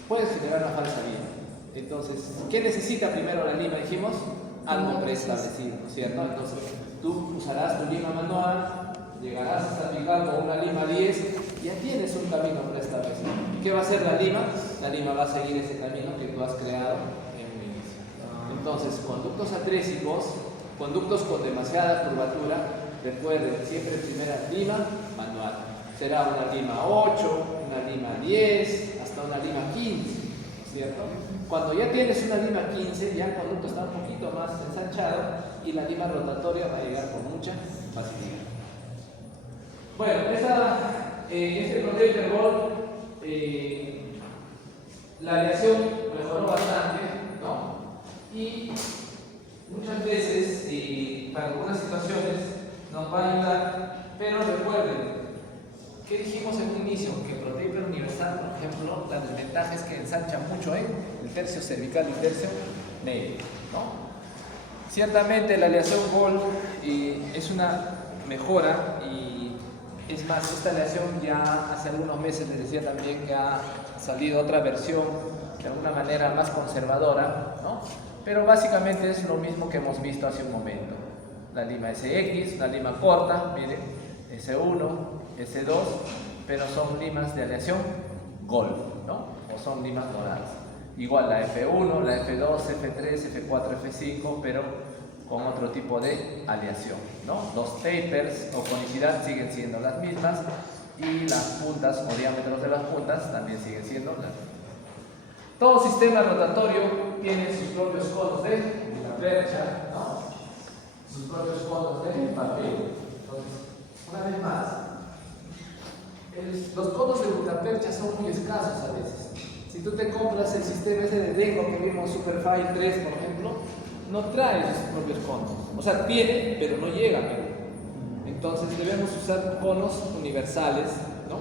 puedes generar una falsa lima. Entonces, ¿qué necesita primero la lima? Dijimos, algo preestablecido, ¿cierto? Entonces, tú usarás tu lima manual, llegarás a aplicar con una lima 10, ya tienes un camino preestablecido. ¿Qué va a hacer la lima? La lima va a seguir ese camino que tú has creado en un inicio. Entonces, conductos atrésicos, conductos con demasiada curvatura, recuerden, siempre primera lima manual. Será una lima 8, una lima 10, hasta una lima 15, ¿cierto? Cuando ya tienes una lima 15, ya el conducto está un poquito más ensanchado y la lima rotatoria va a llegar con mucha facilidad. Bueno, este Protector Gold, la aleación mejoró bastante, ¿no? Y muchas veces, para algunas situaciones, nos va a ayudar, pero recuerden, ¿qué dijimos en un inicio? Que el Protector Universal, por ejemplo, la desventaja es que ensancha mucho en el tercio cervical y el tercio medio, ¿no? Ciertamente la aleación Gold es una mejora y es más, esta aleación ya hace algunos meses les decía también que ha salido otra versión de alguna manera más conservadora, ¿no? Pero básicamente es lo mismo que hemos visto hace un momento. La lima SX, la lima corta, miren, S1, S2, pero son limas de aleación Gold, ¿no? O son limas doradas. Igual la F1, la F2, F3, F4, F5, pero con otro tipo de aleación, ¿no? Los tapers o conicidad siguen siendo las mismas y las puntas o diámetros de las puntas también siguen siendo las mismas. Todo sistema rotatorio tiene sus propios conos de percha, ¿no? Sus propios conos de papel. Entonces, una vez más, los conos de butapercha son muy escasos a veces. Si tú te compras el sistema ese de Dengo que vimos, Superfine 3, por ejemplo, no trae sus propios conos. O sea, tiene, pero no llega. Entonces debemos usar conos universales, ¿no?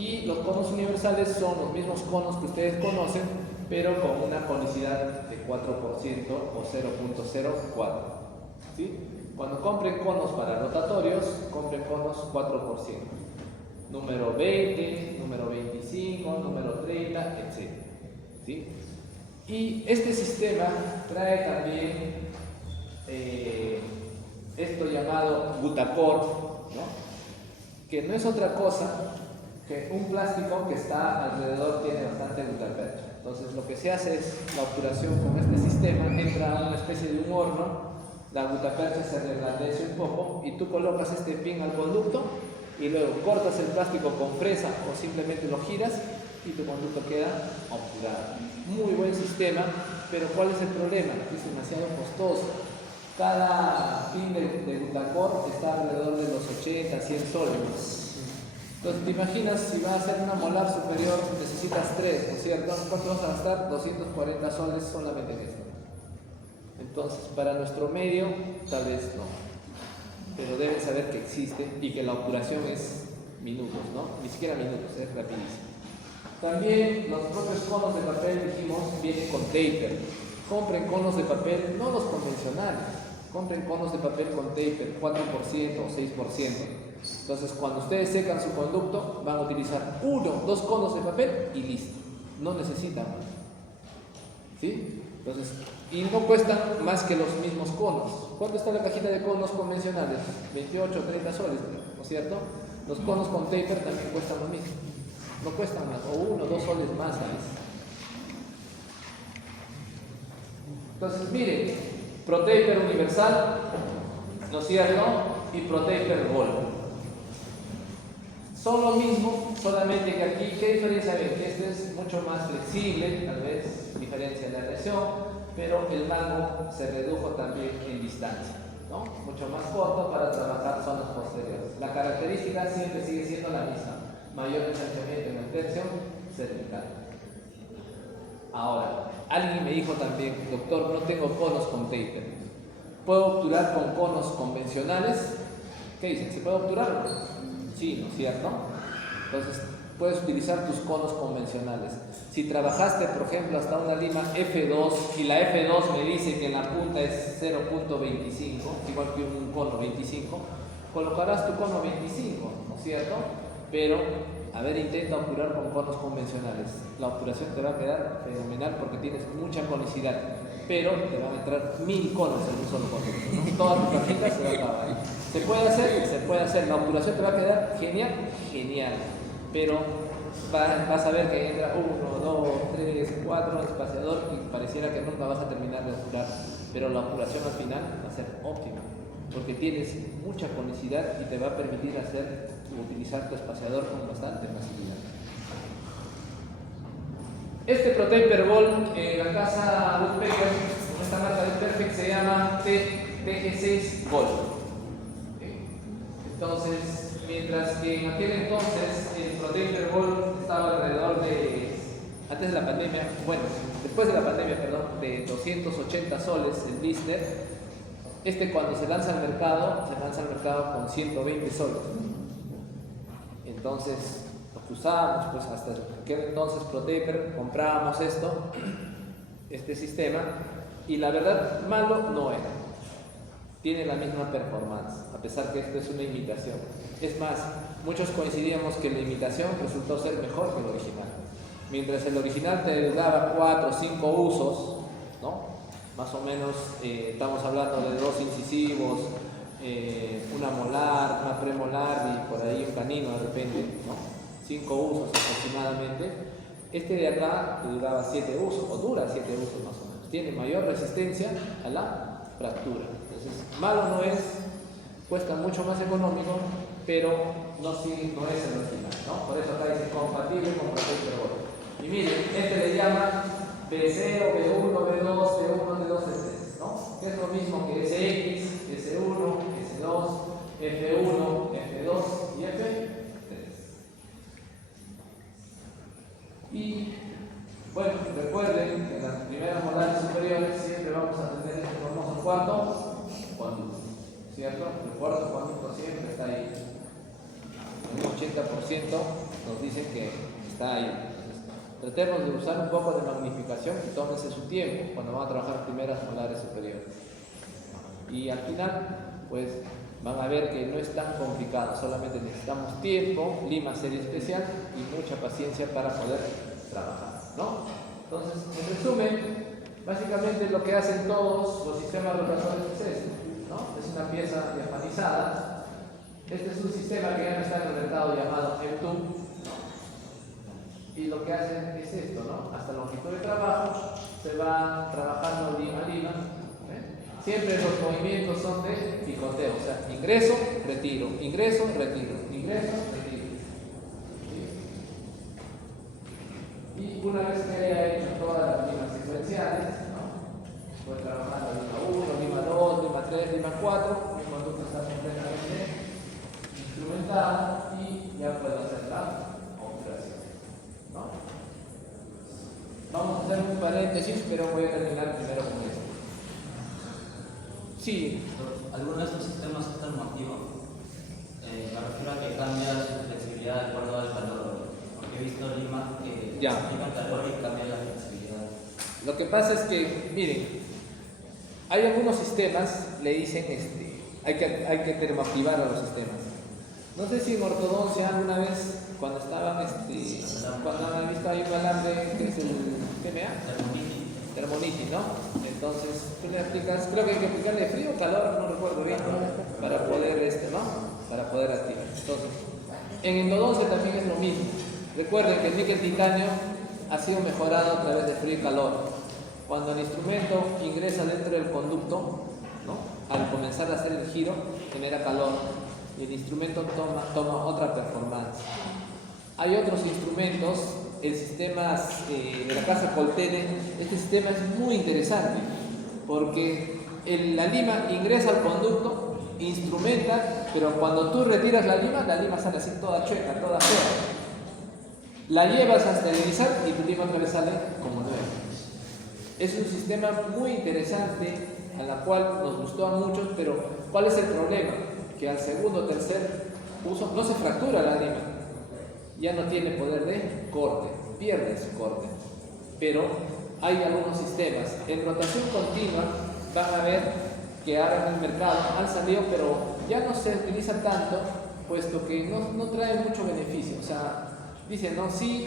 Y los conos universales son los mismos conos que ustedes conocen, pero con una conicidad de 4% o 0.04. ¿Sí? Cuando compren conos para rotatorios, compren conos 4%. Número 20, número 25, número 30, etc. ¿Sí? Y este sistema trae también esto llamado Butacor, ¿no? Que no es otra cosa que un plástico que está alrededor, tiene bastante butapercha. Entonces lo que se hace es la obturación con este sistema, entra a una especie de un horno, la butapercha se reblandece un poco y tú colocas este pin al conducto y luego cortas el plástico con fresa o simplemente lo giras y tu conducto queda obturado. Muy buen sistema, pero ¿cuál es el problema? Es demasiado costoso. Cada pin de Butacor está alrededor de los 80, 100 soles. Entonces, te imaginas, si vas a hacer una molar superior, necesitas 3, ¿no es cierto? ¿Cuánto vas a gastar? 240 soles solamente en esto. Entonces, para nuestro medio, tal vez no. Pero deben saber que existe y que la obturación es minutos, ¿no? Ni siquiera minutos, es rapidísimo. También los propios conos de papel, dijimos, vienen con taper. Compren conos de papel, no los convencionales. Compren conos de papel con taper, 4% o 6%. Entonces, cuando ustedes secan su conducto, van a utilizar 1, 2 conos de papel y listo. No necesitan más. ¿Sí? Entonces, y no cuestan más que los mismos conos. ¿Cuánto está la cajita de conos convencionales? 28, 30 soles, ¿no es cierto? Los conos con taper también cuestan lo mismo. No cuestan más, o 1 o 2 soles más a veces. Entonces, miren, ProTaper universal, ¿no es cierto? Y ProTaper Gold. Son lo mismo, solamente que aquí, ¿qué diferencia hay? Que este es mucho más flexible, tal vez, diferencia en la lesión, pero el rango se redujo también en distancia, ¿no? Mucho más corto para trabajar zonas posteriores. La característica siempre sigue siendo la misma, mayor ensanchamiento en la extensión cervical. Ahora, alguien me dijo también, doctor, no tengo conos con taper. ¿Puedo obturar con conos convencionales? ¿Qué dicen? ¿Se puede obturar? Sí, ¿no es cierto? Entonces, puedes utilizar tus conos convencionales. Si trabajaste, por ejemplo, hasta una lima F2 y la F2 me dice que la punta es 0.25, igual que un cono 25, colocarás tu cono 25, ¿no es cierto? Pero, a ver, intenta obturar con conos convencionales. La obturación te va a quedar fenomenal porque tienes mucha conicidad, pero te van a entrar 1000 conos en un solo conducto, ¿no? Toda tu cajita se va a acabar. ¿Se puede hacer? Se puede hacer. La obturación te va a quedar genial, genial. Pero vas a ver que entra 1, 2, 3, 4 al espaciador y pareciera que nunca vas a terminar de obturar. Pero la obturación al final va a ser óptima, porque tienes mucha conicidad y te va a permitir utilizar tu espaciador con bastante facilidad. Este ProTaper Ball, la casa Woodpecker, con esta marca de Perfect, se llama TG6 Ball. Entonces, mientras que en aquel entonces el ProTaper Ball estaba alrededor de, antes de la pandemia, bueno, después de la pandemia, perdón, de 280 soles el blister, cuando se lanza al mercado con 120 soles. Entonces, lo que usábamos, pues hasta aquel entonces ProTaper, comprábamos este sistema, y la verdad, malo no era. Tiene la misma performance, a pesar que esto es una imitación. Es más, muchos coincidíamos que la imitación resultó ser mejor que el original. Mientras el original te daba 4 o 5 usos, ¿no? Más o menos estamos hablando de 2 incisivos, una molar, una premolar y por ahí un canino de repente, ¿no? 5 usos aproximadamente. Este de acá duraba 7 usos, o dura 7 usos más o menos. Tiene mayor resistencia a la fractura. Entonces, malo no es, cuesta mucho más económico, pero no es el original, ¿no? Por eso acá dice compatible con ProTaper Ball. Y miren, le llama B0, B1, B2, B1, D2, S3, ¿no? Que es lo mismo que SX, S1, S2, F1, F2 y F3. Y bueno, recuerden que en las primeras molares superiores siempre vamos a tener este famoso cuarto conducto, ¿cierto? El cuarto conducto siempre está ahí. Un 80% nos dicen que está ahí. Tratemos de usar un poco de magnificación y tómense su tiempo cuando van a trabajar primeras molares superiores. Y al final, pues van a ver que no es tan complicado, solamente necesitamos tiempo, lima serie especial y mucha paciencia para poder trabajar, ¿no? Entonces, en resumen, básicamente lo que hacen todos los sistemas rotatorios es esto, ¿no? Es una pieza diafanizada. Este es un sistema que ya no está en el mercado llamado M2. Y lo que hacen es esto, ¿no? Hasta longitud de trabajo se va trabajando lima a lima. Siempre los movimientos son de picoteo, o sea, ingreso, retiro, ingreso, retiro, ingreso, retiro. Y una vez que haya hecho todas las limas secuenciales, ¿no? Voy trabajando lima 1, lima 2, lima 3, lima 4, mi conducto está completamente instrumentada y ya puedo hacer la operación, ¿no? Vamos a hacer un paréntesis, pero voy a terminar primero con esto. Sí. ¿Alguno de estos sistemas es termoactivo? Me refiero a que cambia su flexibilidad de acuerdo al calor. Porque he visto limas que aplican el calor y cambia la flexibilidad. Lo que pasa es que, miren, hay algunos sistemas, le dicen, hay que termoactivar a los sistemas. No sé si en ortodoncia alguna vez, cuando estaban, cuando han visto ahí un alambre que es el PMA, termonitis, ¿no? Entonces tú le aplicas, creo que hay que aplicarle frío o calor, no recuerdo bien, para poder, ¿no? Para poder activar. Entonces, en endodoncia también es lo mismo. Recuerden que el níquel titanio ha sido mejorado a través de frío y calor. Cuando el instrumento ingresa dentro del conducto, ¿no? Al comenzar a hacer el giro, genera calor y el instrumento toma otra performance. Hay otros instrumentos el sistema de la casa Coltene. Este sistema es muy interesante porque la lima ingresa al conducto, instrumenta, pero cuando tú retiras la lima sale así toda chueca, toda fea. La llevas a esterilizar y tu lima otra vez sale como nueva. Es un sistema muy interesante, a la cual nos gustó a muchos, pero ¿cuál es el problema? Que al segundo o tercer uso no se fractura la lima, ya no tiene poder de corte, pierde su corte. Pero hay algunos sistemas en rotación continua, van a ver que ahora en el mercado han salido, pero ya no se utiliza tanto, puesto que no trae mucho beneficio. O sea, dicen, no, sí,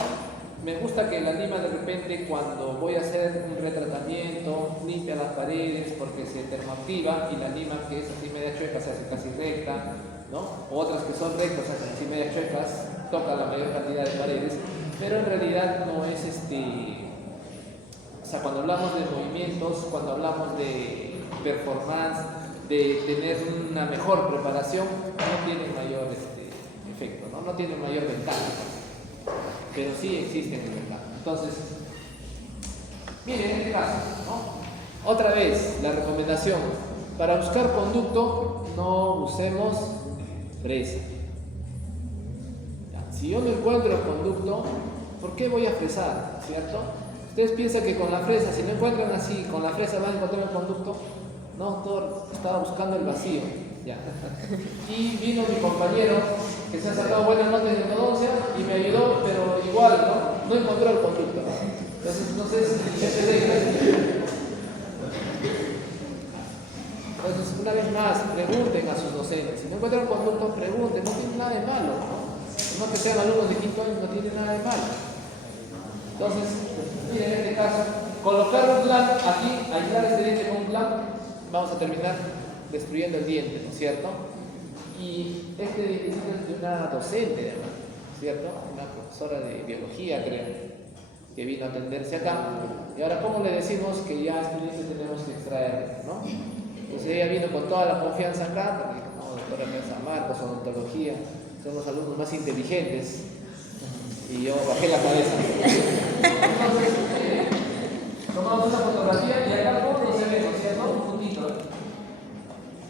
me gusta que la lima de repente cuando voy a hacer un retratamiento limpia las paredes porque se termoactiva, y la lima que es así media chueca se hace casi recta, ¿no? O otras que son rectas, se hacen así media chuecas, toca la mayor cantidad de paredes, pero en realidad no es o sea, cuando hablamos de movimientos, cuando hablamos de performance, de tener una mejor preparación, no tiene mayor efecto, ¿no? No tiene mayor ventaja, pero sí existe en el mercado. Entonces, miren, en este caso, ¿no? Otra vez, la recomendación, para buscar conducto, no usemos fresa. Si yo no encuentro conducto, ¿por qué voy a fresar? ¿Cierto? Ustedes piensan que con la fresa, si no encuentran así, con la fresa van a encontrar el conducto. No, todo estaba buscando el vacío. Ya. Y vino mi compañero que se ha sacado buenas notas de endodoncia y me ayudó, pero igual, no encontró el conducto. Entonces, no sé si Entonces, una vez más, pregunten a sus docentes. Si no encuentran conducto, pregunten, no tiene nada de malo. No que sean alumnos de quinto año, no tiene nada de malo. Entonces, miren, en este caso, colocar un clamp aquí, aislar este diente con un clamp, vamos a terminar destruyendo el diente, ¿no es cierto? Y este diente es de una docente, además, ¿cierto? Una profesora de biología, creo, que vino a atenderse acá. Y ahora, ¿cómo le decimos que ya este diente tenemos que extraer, ¿no? Pues ella vino con toda la confianza acá, porque como doctora San Marcos, odontología, son los alumnos más inteligentes, y yo bajé la cabeza. Entonces, tomamos una fotografía y acá todo se ve, ¿no es cierto? Un puntito.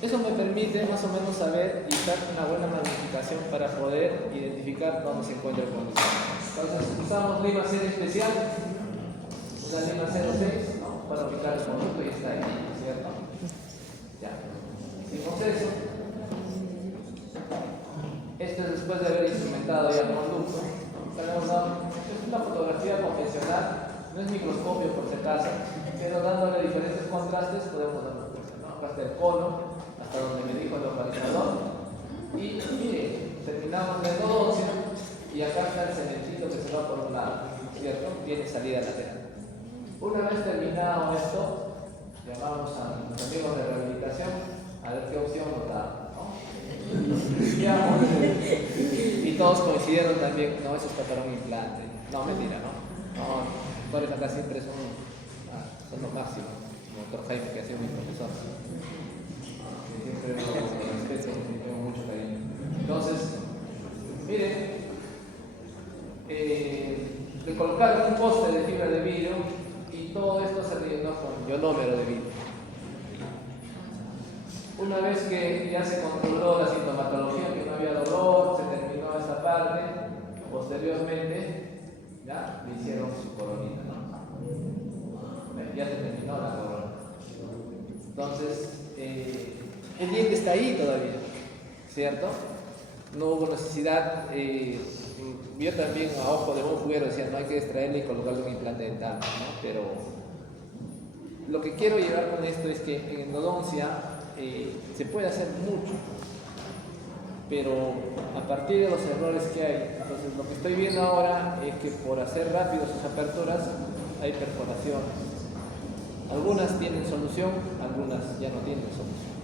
Eso me permite más o menos saber y dar una buena magnificación para poder identificar dónde se encuentra el conducto. Entonces usamos lima serie especial, una lima 06, ¿no? Para ubicar el conducto y está ahí, ¿no es cierto? Ya. Hicimos eso. Esto es después de haber instrumentado ya el conducto. Es una fotografía convencional, no es microscopio por si acaso, pero dándole diferentes contrastes podemos darnos cuenta, ¿no? Acá está el cono, hasta donde me dijo el localizador, y mire, terminamos la endodoncia y acá está el cementito que se va por un lado, ¿cierto? Tiene salida lateral. Una vez terminado esto, llamamos a los amigos de rehabilitación a ver qué opción nos da. Y todos coincidieron también, no, eso está para un implante. No, mentira, ¿no? No, los doctores acá siempre son lo máximo. Como el doctor Jaime, que ha sido mi profesor. Siempre lo respeto y tengo mucho cariño. Entonces, miren, le colocaron un poste de fibra de vidrio y todo esto se rellenó con ionómero de vidrio. Una vez que ya se controló la sintomatología, que no había dolor, se terminó esta parte, posteriormente ya le hicieron su coronita, ¿no? Ya se terminó la corona. Entonces, el diente está ahí todavía, ¿cierto? No hubo necesidad. Yo también a ojo de buen juguero decía, no hay que extraerle y colocarle un implante dental, ¿no? Pero lo que quiero llevar con esto es que en endodoncia se puede hacer mucho, pero a partir de los errores que hay. Entonces, lo que estoy viendo ahora es que por hacer rápido sus aperturas hay perforaciones. Algunas tienen solución, algunas ya no tienen solución.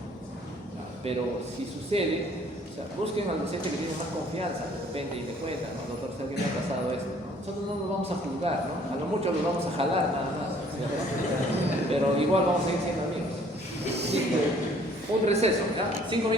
Pero si sucede, o sea, busquen al docente que tiene más confianza, depende y le cuenta, ¿no? Doctor, sé que me ha pasado esto, ¿no? Nosotros no nos vamos a juzgar, ¿no? A lo mucho los vamos a jalar nada más, ¿cierto? Pero igual vamos a seguir siendo amigos. Así que, un receso, ¿ya? 5 minutos.